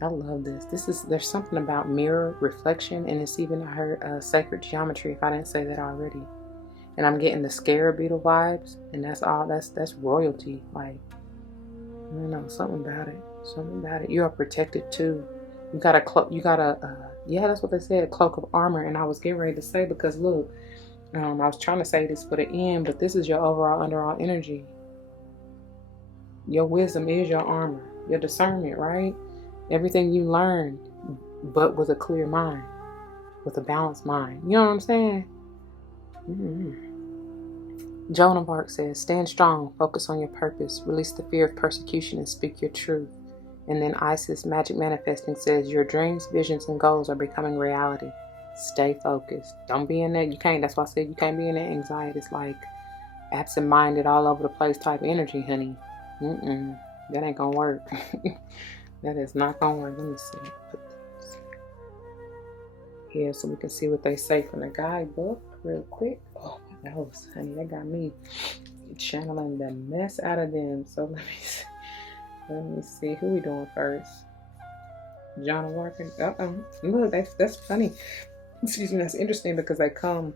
I love this. There's something about mirror reflection, and it's even, I heard sacred geometry, if I didn't say that already. And I'm getting the scarab beetle vibes, and that's royalty. Like, I don't know, something about it. You are protected too. You got that's what they said, a cloak of armor. And I was getting ready to say, because look, I was trying to say this for the end, but this is your overall underall energy. Your wisdom is your armor, your discernment, right? Everything you learn, but with a clear mind, with a balanced mind. You know what I'm saying? Joan of Arc says, stand strong, focus on your purpose, release the fear of persecution, and speak your truth. And then Isis, Magic Manifesting, says, your dreams, visions, and goals are becoming reality. Stay focused. Don't be in that. You can't. That's why I said you can't be in that anxiety. It's like absent-minded, all over the place type energy, honey. That ain't gonna work. That is not gonna work. Let me see. Put this here so we can see what they say from the guidebook real quick. Oh my nose, honey, that got me channeling the mess out of them. So let me see who we doing first. Joan of Arc. Look, that's funny. Excuse me, that's interesting because they come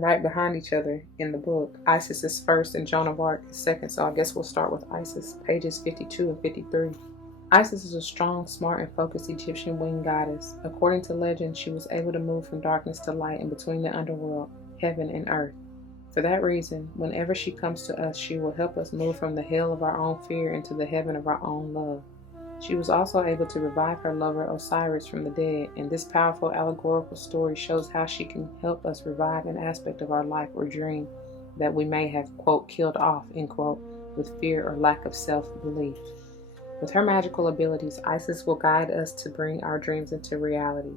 right behind each other in the book. Isis is first and Joan of Arc is second. So I guess we'll start with Isis, pages 52 and 53. Isis is a strong, smart, and focused Egyptian winged goddess. According to legend, she was able to move from darkness to light and between the underworld, heaven, and earth. For that reason, whenever she comes to us, she will help us move from the hell of our own fear into the heaven of our own love. She was also able to revive her lover Osiris from the dead, and this powerful allegorical story shows how she can help us revive an aspect of our life or dream that we may have, quote, killed off, end quote, with fear or lack of self-belief. With her magical abilities, Isis will guide us to bring our dreams into reality.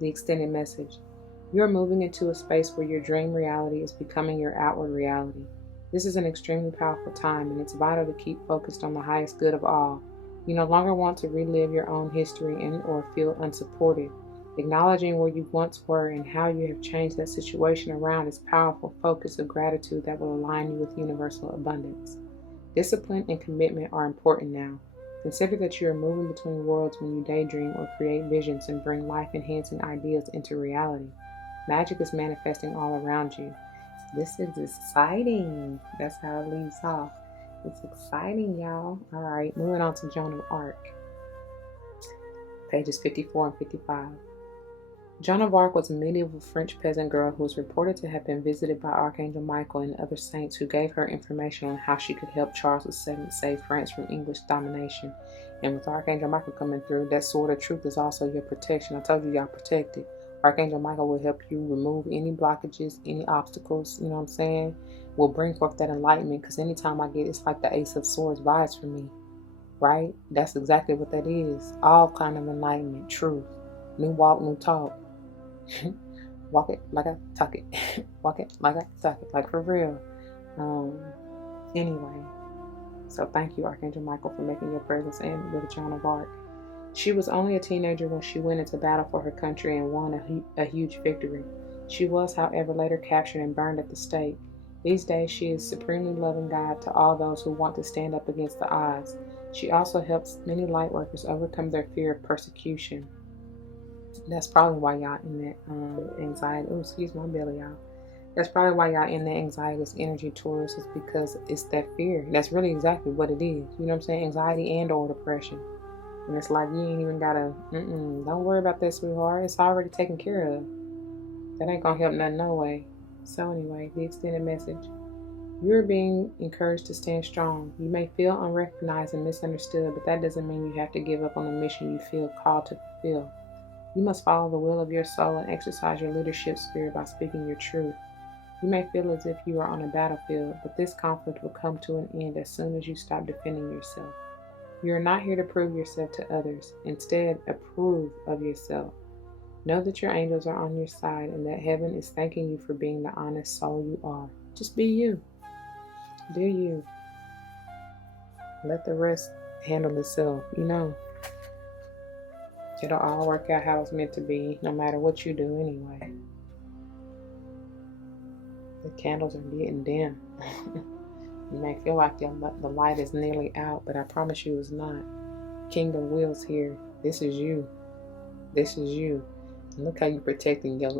The extended message. You are moving into a space where your dream reality is becoming your outward reality. This is an extremely powerful time, and it's vital to keep focused on the highest good of all. You no longer want to relive your own history and or feel unsupported. Acknowledging where you once were and how you have changed that situation around is powerful focus of gratitude that will align you with universal abundance. Discipline and commitment are important now. Consider that you are moving between worlds when you daydream or create visions and bring life-enhancing ideas into reality. Magic is manifesting all around you. This is exciting. That's how it leaves off. It's exciting, y'all. All right, moving on to Joan of Arc. Pages 54 and 55. Joan of Arc was a medieval French peasant girl who was reported to have been visited by Archangel Michael and other saints who gave her information on how she could help Charles VII save France from English domination. And with Archangel Michael coming through, that sword of truth is also your protection. I told you y'all protected. Archangel Michael will help you remove any blockages, any obstacles, you know what I'm saying? Will bring forth that enlightenment, because anytime I get, it's like the Ace of Swords vibes for me, right? That's exactly what that is. All kind of enlightenment, truth, new walk, new talk. Walk it like I talk it. Walk it like I talk it. Like for real. Anyway, so thank you, Archangel Michael, for making your presence in with Joan of Arc. She was only a teenager when she went into battle for her country and won a huge victory. She was, however, later captured and burned at the stake. These days, she is supremely loving God to all those who want to stand up against the odds. She also helps many light workers overcome their fear of persecution. That's probably why y'all in that anxiety. Oh, excuse my belly, y'all. That's probably why y'all in that anxiety, this energy, Taurus, is because it's that fear. That's really exactly what it is. You know what I'm saying? Anxiety and or depression. And it's like you ain't even gotta, don't worry about that, sweetheart. It's already taken care of. That ain't gonna help nothing, no way. So anyway, the extended message. You're being encouraged to stand strong. You may feel unrecognized and misunderstood, but that doesn't mean you have to give up on the mission you feel called to fulfill. You must follow the will of your soul and exercise your leadership spirit by speaking your truth. You may feel as if you are on a battlefield, but this conflict will come to an end as soon as you stop defending yourself. You are not here to prove yourself to others. Instead, approve of yourself. Know that your angels are on your side and that heaven is thanking you for being the honest soul you are. Just be you. Do you. Let the rest handle itself, you know. It'll all work out how it's meant to be, no matter what you do anyway. The candles are getting dim. You may feel like the light is nearly out, but I promise you it's not. Kingdom Will's here. This is you. This is you. And look how you're protecting your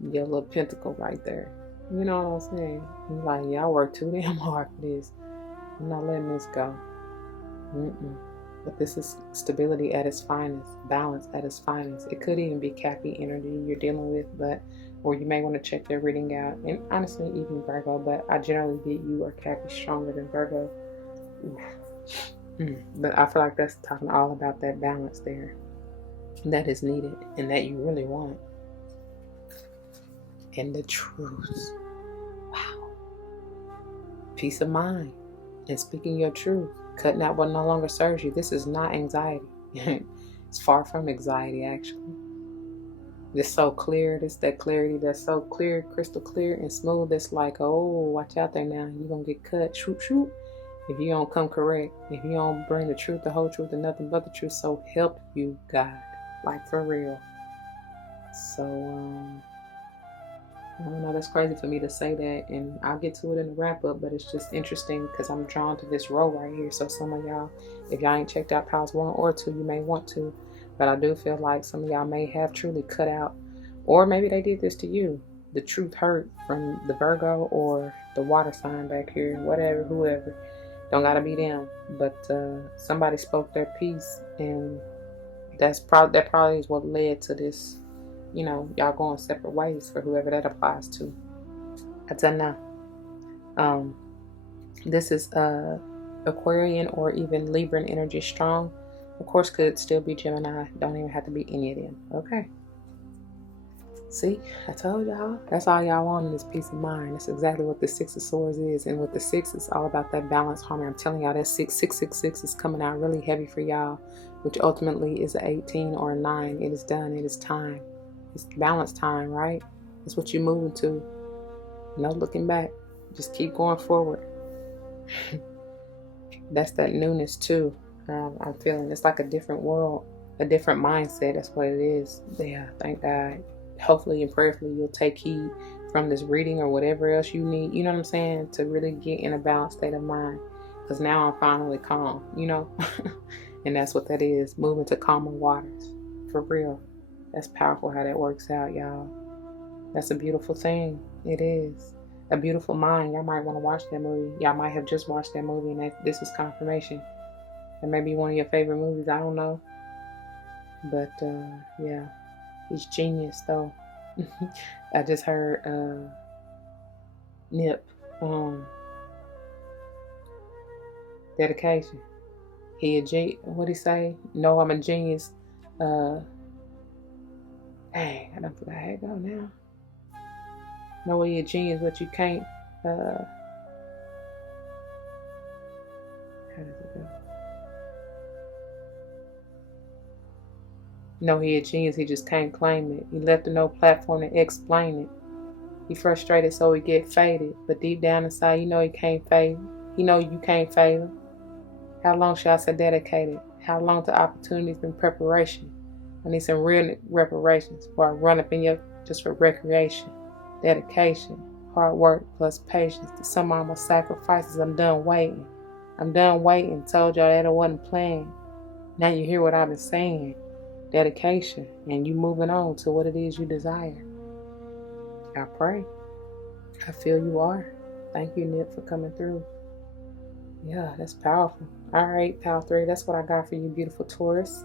little pentacle right there. You know what I'm saying? You're like, yeah, I work too damn hard for this. I'm not letting this go. But this is stability at its finest, balance at its finest. It could even be Cappy energy you're dealing with, or you may want to check their reading out. And honestly, even Virgo, but I generally get you or Cappy stronger than Virgo. But I feel like that's talking all about that balance there that is needed and that you really want. And the truth. Wow. Peace of mind and speaking your truth. Cutting out what no longer serves you. This is not anxiety. It's far from anxiety, actually. It's so clear. It's that clarity that's so clear, crystal clear and smooth. It's like, oh, watch out there now. You're going to get cut. Shoot, shoot. If you don't come correct. If you don't bring the truth, the whole truth, and nothing but the truth. So help you, God. Like, for real. So, I don't know, that's crazy for me to say that, and I'll get to it in the wrap-up, but it's just interesting because I'm drawn to this row right here. So some of y'all, if y'all ain't checked out Pals 1 or 2, you may want to, but I do feel like some of y'all may have truly cut out, or maybe they did this to you. The truth hurt from the Virgo or the water sign back here, whatever, whoever. Don't gotta be them, but somebody spoke their piece, and that probably is what led to this. You know, y'all going separate ways for whoever that applies to. I don't know. This is Aquarian or even Libran energy strong. Of course, could still be Gemini. Don't even have to be any of them. Okay. See, I told y'all. That's all y'all want in this peace of mind. That's exactly what the Six of Swords is. And with the Six, it's all about that balance, harmony. I'm telling y'all, that 666 is coming out really heavy for y'all, which ultimately is an 18 or a 9. It is done. It is time. It's balance time, right? It's what you're moving to. No looking back. Just keep going forward. That's that newness too. I'm feeling it's like a different world, a different mindset. That's what it is. Yeah, thank God. Hopefully and prayerfully you'll take heed from this reading or whatever else you need, you know what I'm saying, to really get in a balanced state of mind. because now I'm finally calm, you know. And that's what that is, moving to calmer waters. For real. That's powerful how that works out, y'all. That's a beautiful thing. It is. A Beautiful Mind. Y'all might want to watch that movie. Y'all might have just watched that movie and this is confirmation. It may be one of your favorite movies. I don't know. But yeah, he's genius though. I just heard Nip. Dedication. What'd he say? No, I'm a genius. Dang, I don't forget how it go now. No way you're a genius, but you can't. How does it go? No, he a genius. He just can't claim it. He left no platform to explain it. He frustrated, so he get faded. But deep down inside, you know he can't fade. You know you can't fail. How long shall I say dedicated? How long to opportunities in preparation? I need some real reparations before I run up in you just for recreation. Dedication, hard work plus patience. To some of my sacrifices, I'm done waiting. I'm done waiting. Told y'all that I wasn't playing. Now you hear what I've been saying. Dedication, and you moving on to what it is you desire. I pray. I feel you are. Thank you, Nip, for coming through. Yeah, that's powerful. All right, Pal 3, that's what I got for you, beautiful Taurus.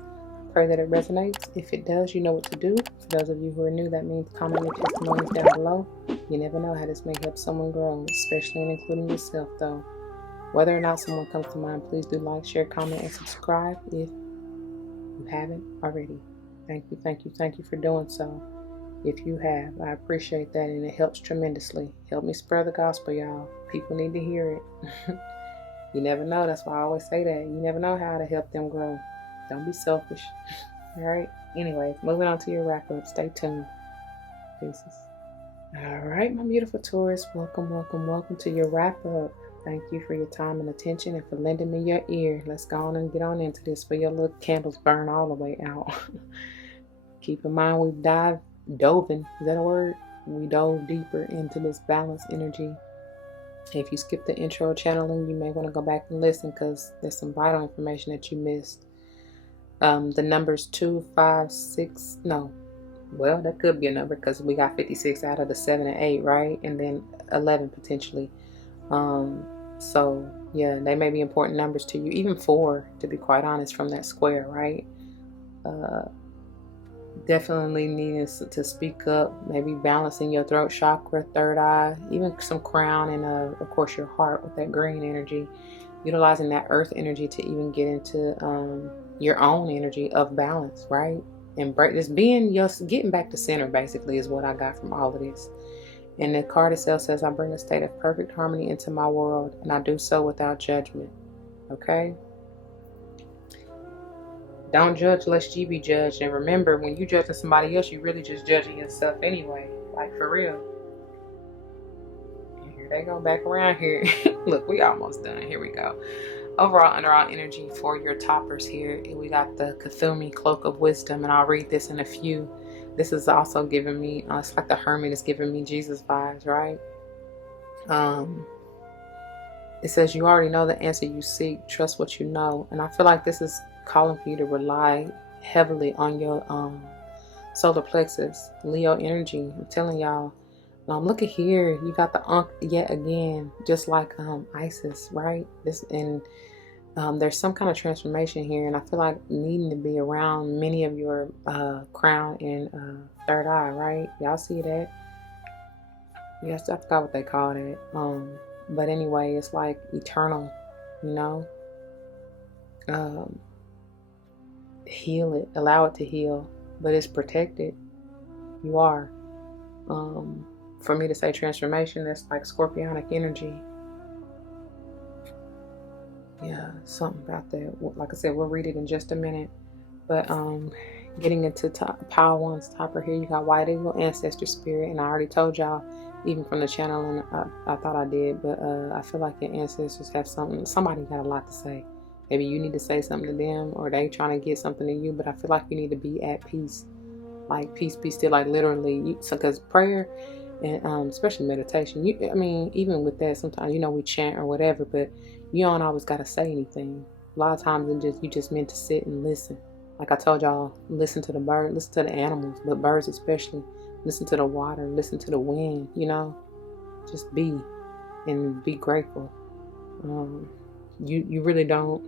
Pray that it resonates. If it does, you know what to do. For those of you who are new, that means comment your testimonies down below. You never know how this may help someone grow, especially and including yourself, though. Whether or not someone comes to mind, please do like, share, comment, and subscribe if you haven't already. Thank you, thank you, thank you for doing so. If you have, I appreciate that, and it helps tremendously. Help me spread the gospel, y'all. People need to hear it. You never know. That's why I always say that. You never know how to help them grow. Don't be selfish. All right. Anyways, moving on to your wrap up. Stay tuned. Deuces. All right, my beautiful Taurus. Welcome, welcome, welcome to your wrap up. Thank you for your time and attention and for lending me your ear. Let's go on and get on into this for your little candles burn all the way out. Keep in mind we've dove in. Is that a word? We dove deeper into this balanced energy. If you skip the intro channeling, you may want to go back and listen because there's some vital information that you missed. The numbers 2, 5, 6, no. Well, that could be a number because we got 56 out of the 7 and 8, right? And then 11 potentially. So yeah, they may be important numbers to you. Even 4, to be quite honest, from that square, right? Definitely needing to speak up, maybe balancing your throat chakra, third eye, even some crown, and of course your heart with that green energy, utilizing that earth energy to even get into your own energy of balance, right? And break this, getting back to center basically is what I got from all of this. And the card itself says, I bring a state of perfect harmony into my world, and I do so without judgment. Okay? Don't judge lest ye be judged. And remember, when you judging somebody else, you really just judging yourself anyway. Like, for real. And here they go back around here. Look, we almost done. Here we go. Overall underall energy for your toppers here. We got the Cthulhu Cloak of Wisdom, and I'll read this in a few. This is also giving me, it's like the Hermit is giving me Jesus vibes, right? It says, you already know the answer you seek. Trust what you know. And I feel like this is calling for you to rely heavily on your solar plexus, Leo energy. I'm telling y'all, look at here, you got the Ankh yet again, just like Isis, right? This, and there's some kind of transformation here, and I feel like needing to be around many of your crown and third eye, right? Y'all see that? Yes, I forgot what they call it. But anyway, it's like eternal, you know. Heal it, allow it to heal, but it's protected. You are. For me to say transformation, that's like scorpionic energy. Yeah, something about that. Like I said, we'll read it in just a minute. But getting into Power One's topper here, you got White Eagle Ancestor Spirit, and I already told y'all, even from the channel, and I thought I did, but I feel like your ancestors have somebody got a lot to say. Maybe you need to say something to them, or they trying to get something to you, but I feel like you need to be at peace. Like, peace be still, like literally, because prayer and especially meditation, I mean, even with that, sometimes, you know, we chant or whatever, but You don't always got to say anything. A lot of times you just meant to sit and listen. Like I told y'all, listen to the bird, listen to the animals, but birds especially. Listen to the water, listen to the wind, just be and be grateful. You really don't,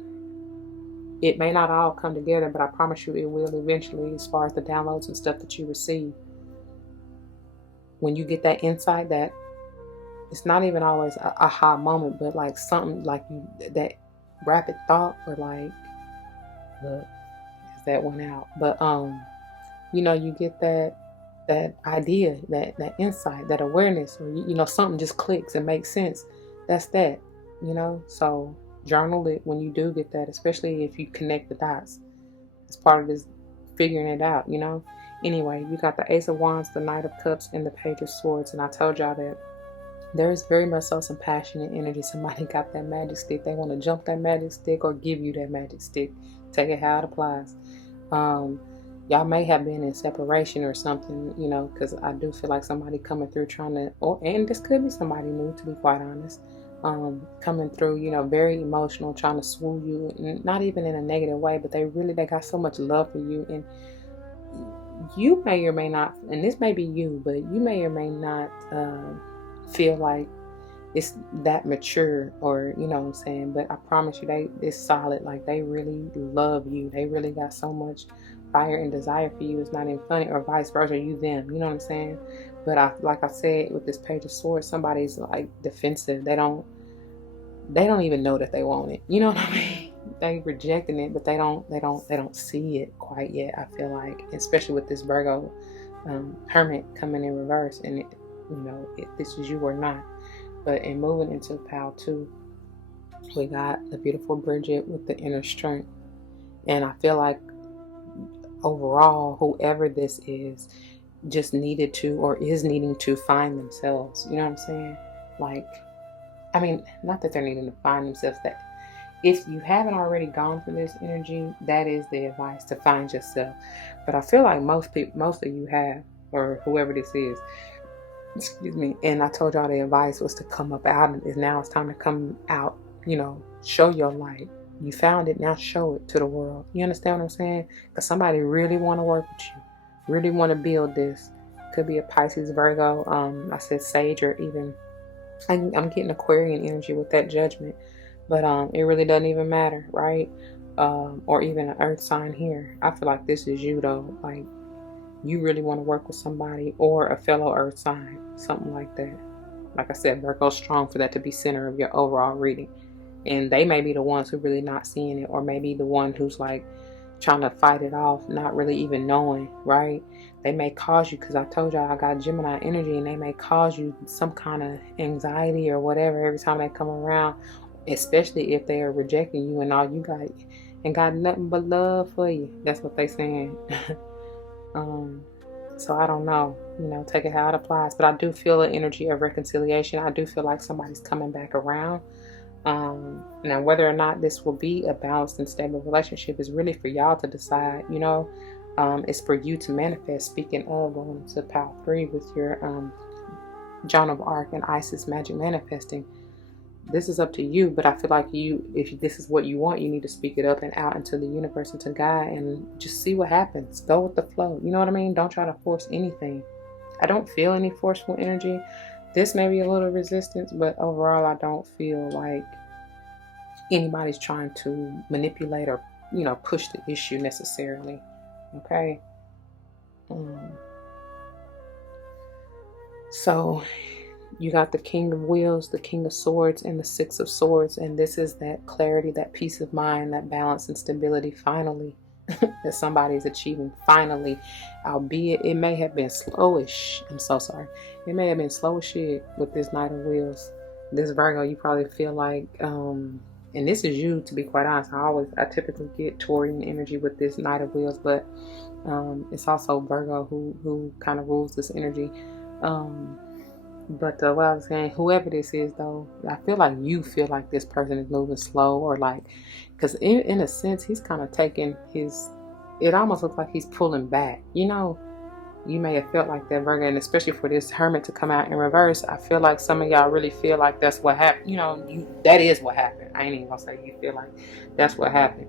it may not all come together, but I promise you it will eventually, as far as the downloads and stuff that you receive. When you get that insight, that it's not even always a aha moment, but like something like that rapid thought, or like, look, is that one out? But you get that idea, that insight, that awareness, or something just clicks and makes sense. That's that, so journal it when you do get that, especially if you connect the dots. It's part of this figuring it out, Anyway, you got the Ace of Wands, the Knight of Cups, and the Page of Swords. And I told y'all that there's very much so some passionate energy. Somebody got that magic stick. They want to jump that magic stick or give you that magic stick. Take it how it applies. Y'all may have been in separation or something, because I do feel like somebody coming through trying to, and this could be somebody new, to be quite honest. Coming through, very emotional, trying to swoo you, and not even in a negative way, but they got so much love for you. And you may or may not, and this may be you, but you may or may not feel like it's that mature, or what I'm saying, but I promise you it's solid. Like, they really love you. They really got so much fire and desire for you. It's not even funny, or vice versa, you them, you know what I'm saying? But like I said, with this Page of Swords, somebody's like defensive. They don't even know that they want it, you know what I mean? They rejecting it, but they don't see it quite yet, I feel like, especially with this Virgo Hermit coming in reverse, and if this is you or not. But in moving into Pile 2, we got the beautiful Brigid with the inner strength. And I feel like overall, whoever this is just needed to, or is needing to, find themselves. You know what I'm saying? Like, I mean, not that they're needing to find themselves. That if you haven't already gone through this energy, that is the advice, to find yourself. But I feel like most of you have, or whoever this is. Excuse me. And I told y'all the advice was to come up out of it. Now it's time to come out, show your light. You found it, now show it to the world. You understand what I'm saying? Because somebody really want to work with you, really want to build this. Could be a Pisces, Virgo, I said Sage, or even, I'm getting Aquarian energy with that Judgment. But it really doesn't even matter, right? Or even an earth sign here. I feel like this is you, though. Like, you really want to work with somebody, or a fellow earth sign, something like that. Like I said, Virgo's strong for that to be center of your overall reading. And they may be the ones who really not seeing it, or maybe the one who's like trying to fight it off, not really even knowing, right? They may cause you, because I told y'all I got Gemini energy, and they may cause you some kind of anxiety or whatever every time they come around, especially if they are rejecting you and all you got, and got nothing but love for you. That's what they saying. So I don't know, take it how it applies. But I do feel an energy of reconciliation. I do feel like somebody's coming back around. Now, whether or not this will be a balanced and stable relationship is really for y'all to decide. It's for you to manifest. Speaking of, going to Pile 3 with your Joan of Arc and Isis magic manifesting. This is up to you, but I feel like if this is what you want, you need to speak it up and out into the universe and to God, and just see what happens. Go with the flow. You know what I mean? Don't try to force anything. I don't feel any forceful energy. This may be a little resistance, but overall, I don't feel like anybody's trying to manipulate or, push the issue necessarily. Okay? So you got the King of Wheels, the King of Swords, and the Six of Swords. And this is that clarity, that peace of mind, that balance and stability, finally, that somebody is achieving, finally. Albeit it may have been slowish. I'm so sorry. It may have been slow as shit with this Knight of Wheels. This Virgo, you probably feel like, and this is you, to be quite honest. I typically get Taurian energy with this Knight of Wheels, but it's also Virgo who kind of rules this energy. But what I was saying, whoever this is, though, I feel like you feel like this person is moving slow, or like, because in a sense, he's kind of taking it almost looks like he's pulling back, You may have felt like that, Virgo, and especially for this Hermit to come out in reverse, I feel like some of y'all really feel like that's what happened. You know, that is what happened. I ain't even gonna say you feel like that's what happened.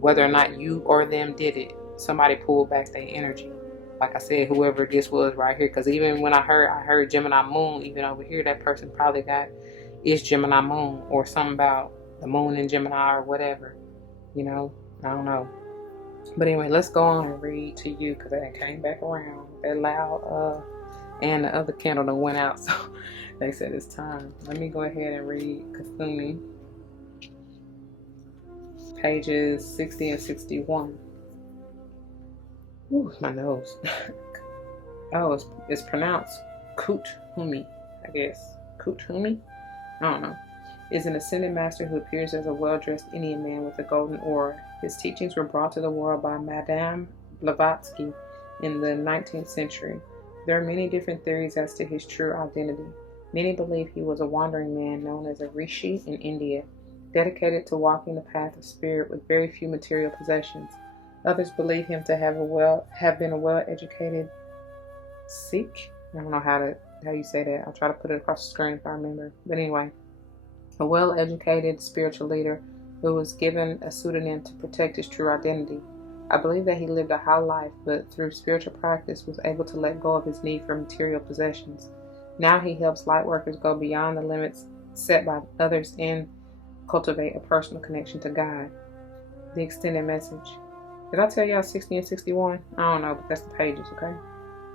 Whether or not you or them did it, somebody pulled back their energy. Like I said, whoever this was right here, because even when I heard Gemini Moon, even over here, that person probably is Gemini Moon, or something about the moon in Gemini or whatever. You know, I don't know. But anyway, let's go on and read to you, because I came back around. That loud and the other candle that went out, so they said it's time. Let me go ahead and read Cthulhu, pages 60 and 61. Ooh, my nose. Oh, it's pronounced Kuthumi, I guess. Kuthumi? I don't know. Is an ascended master who appears as a well-dressed Indian man with a golden aura. His teachings were brought to the world by Madame Blavatsky in the 19th century. There are many different theories as to his true identity. Many believe he was a wandering man known as a rishi in India, dedicated to walking the path of spirit with very few material possessions. Others believe him to have been a well-educated Sikh. I don't know how you say that. I'll try to put it across the screen if I remember. But anyway, a well-educated spiritual leader who was given a pseudonym to protect his true identity. I believe that he lived a high life, but through spiritual practice was able to let go of his need for material possessions. Now he helps light workers go beyond the limits set by others and cultivate a personal connection to God. The extended message. Did I tell y'all 60 and 61? I don't know, but that's the pages, okay?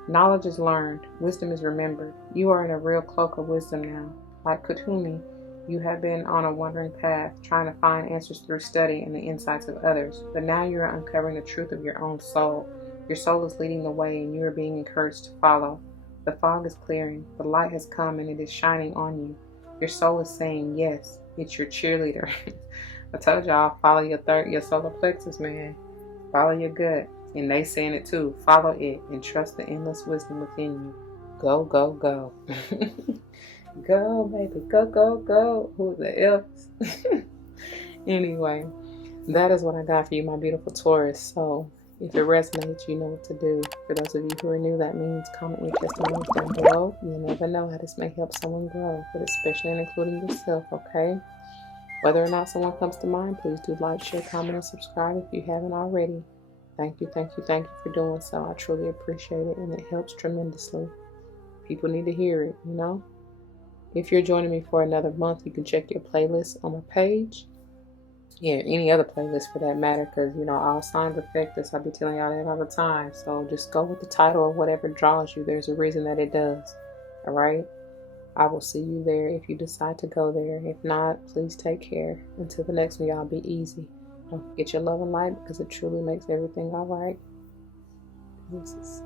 Knowledge is learned. Wisdom is remembered. You are in a real cloak of wisdom now. Like Kuthumi, you have been on a wandering path, trying to find answers through study and the insights of others. But now you are uncovering the truth of your own soul. Your soul is leading the way, and you are being encouraged to follow. The fog is clearing. The light has come, and it is shining on you. Your soul is saying, yes, it's your cheerleader. I told y'all, follow your solar plexus, man. Follow your gut. And they saying it too. Follow it and trust the endless wisdom within you. Go, go, go. Go, baby. Go, go, go. Who the else? Anyway, that is what I got for you, my beautiful Taurus. So if it resonates, you know what to do. For those of you who are new, that means comment your testimonies down below. You never know how this may help someone grow, but especially and including yourself, okay? Whether or not someone comes to mind, please do like, share, comment, and subscribe if you haven't already. Thank you for doing so. I truly appreciate it, and it helps tremendously. People need to hear it, you know? If you're joining me for another month, you can check your playlist on my page. Yeah, any other playlist for that matter, because, you know, all signs affect us. I'll be telling y'all that all the time. So just go with the title or whatever draws you. There's a reason that it does. All right? I will see you there if you decide to go there. If not, please take care. Until the next one, y'all, be easy. Don't forget your love and light, because it truly makes everything all right. Deuces.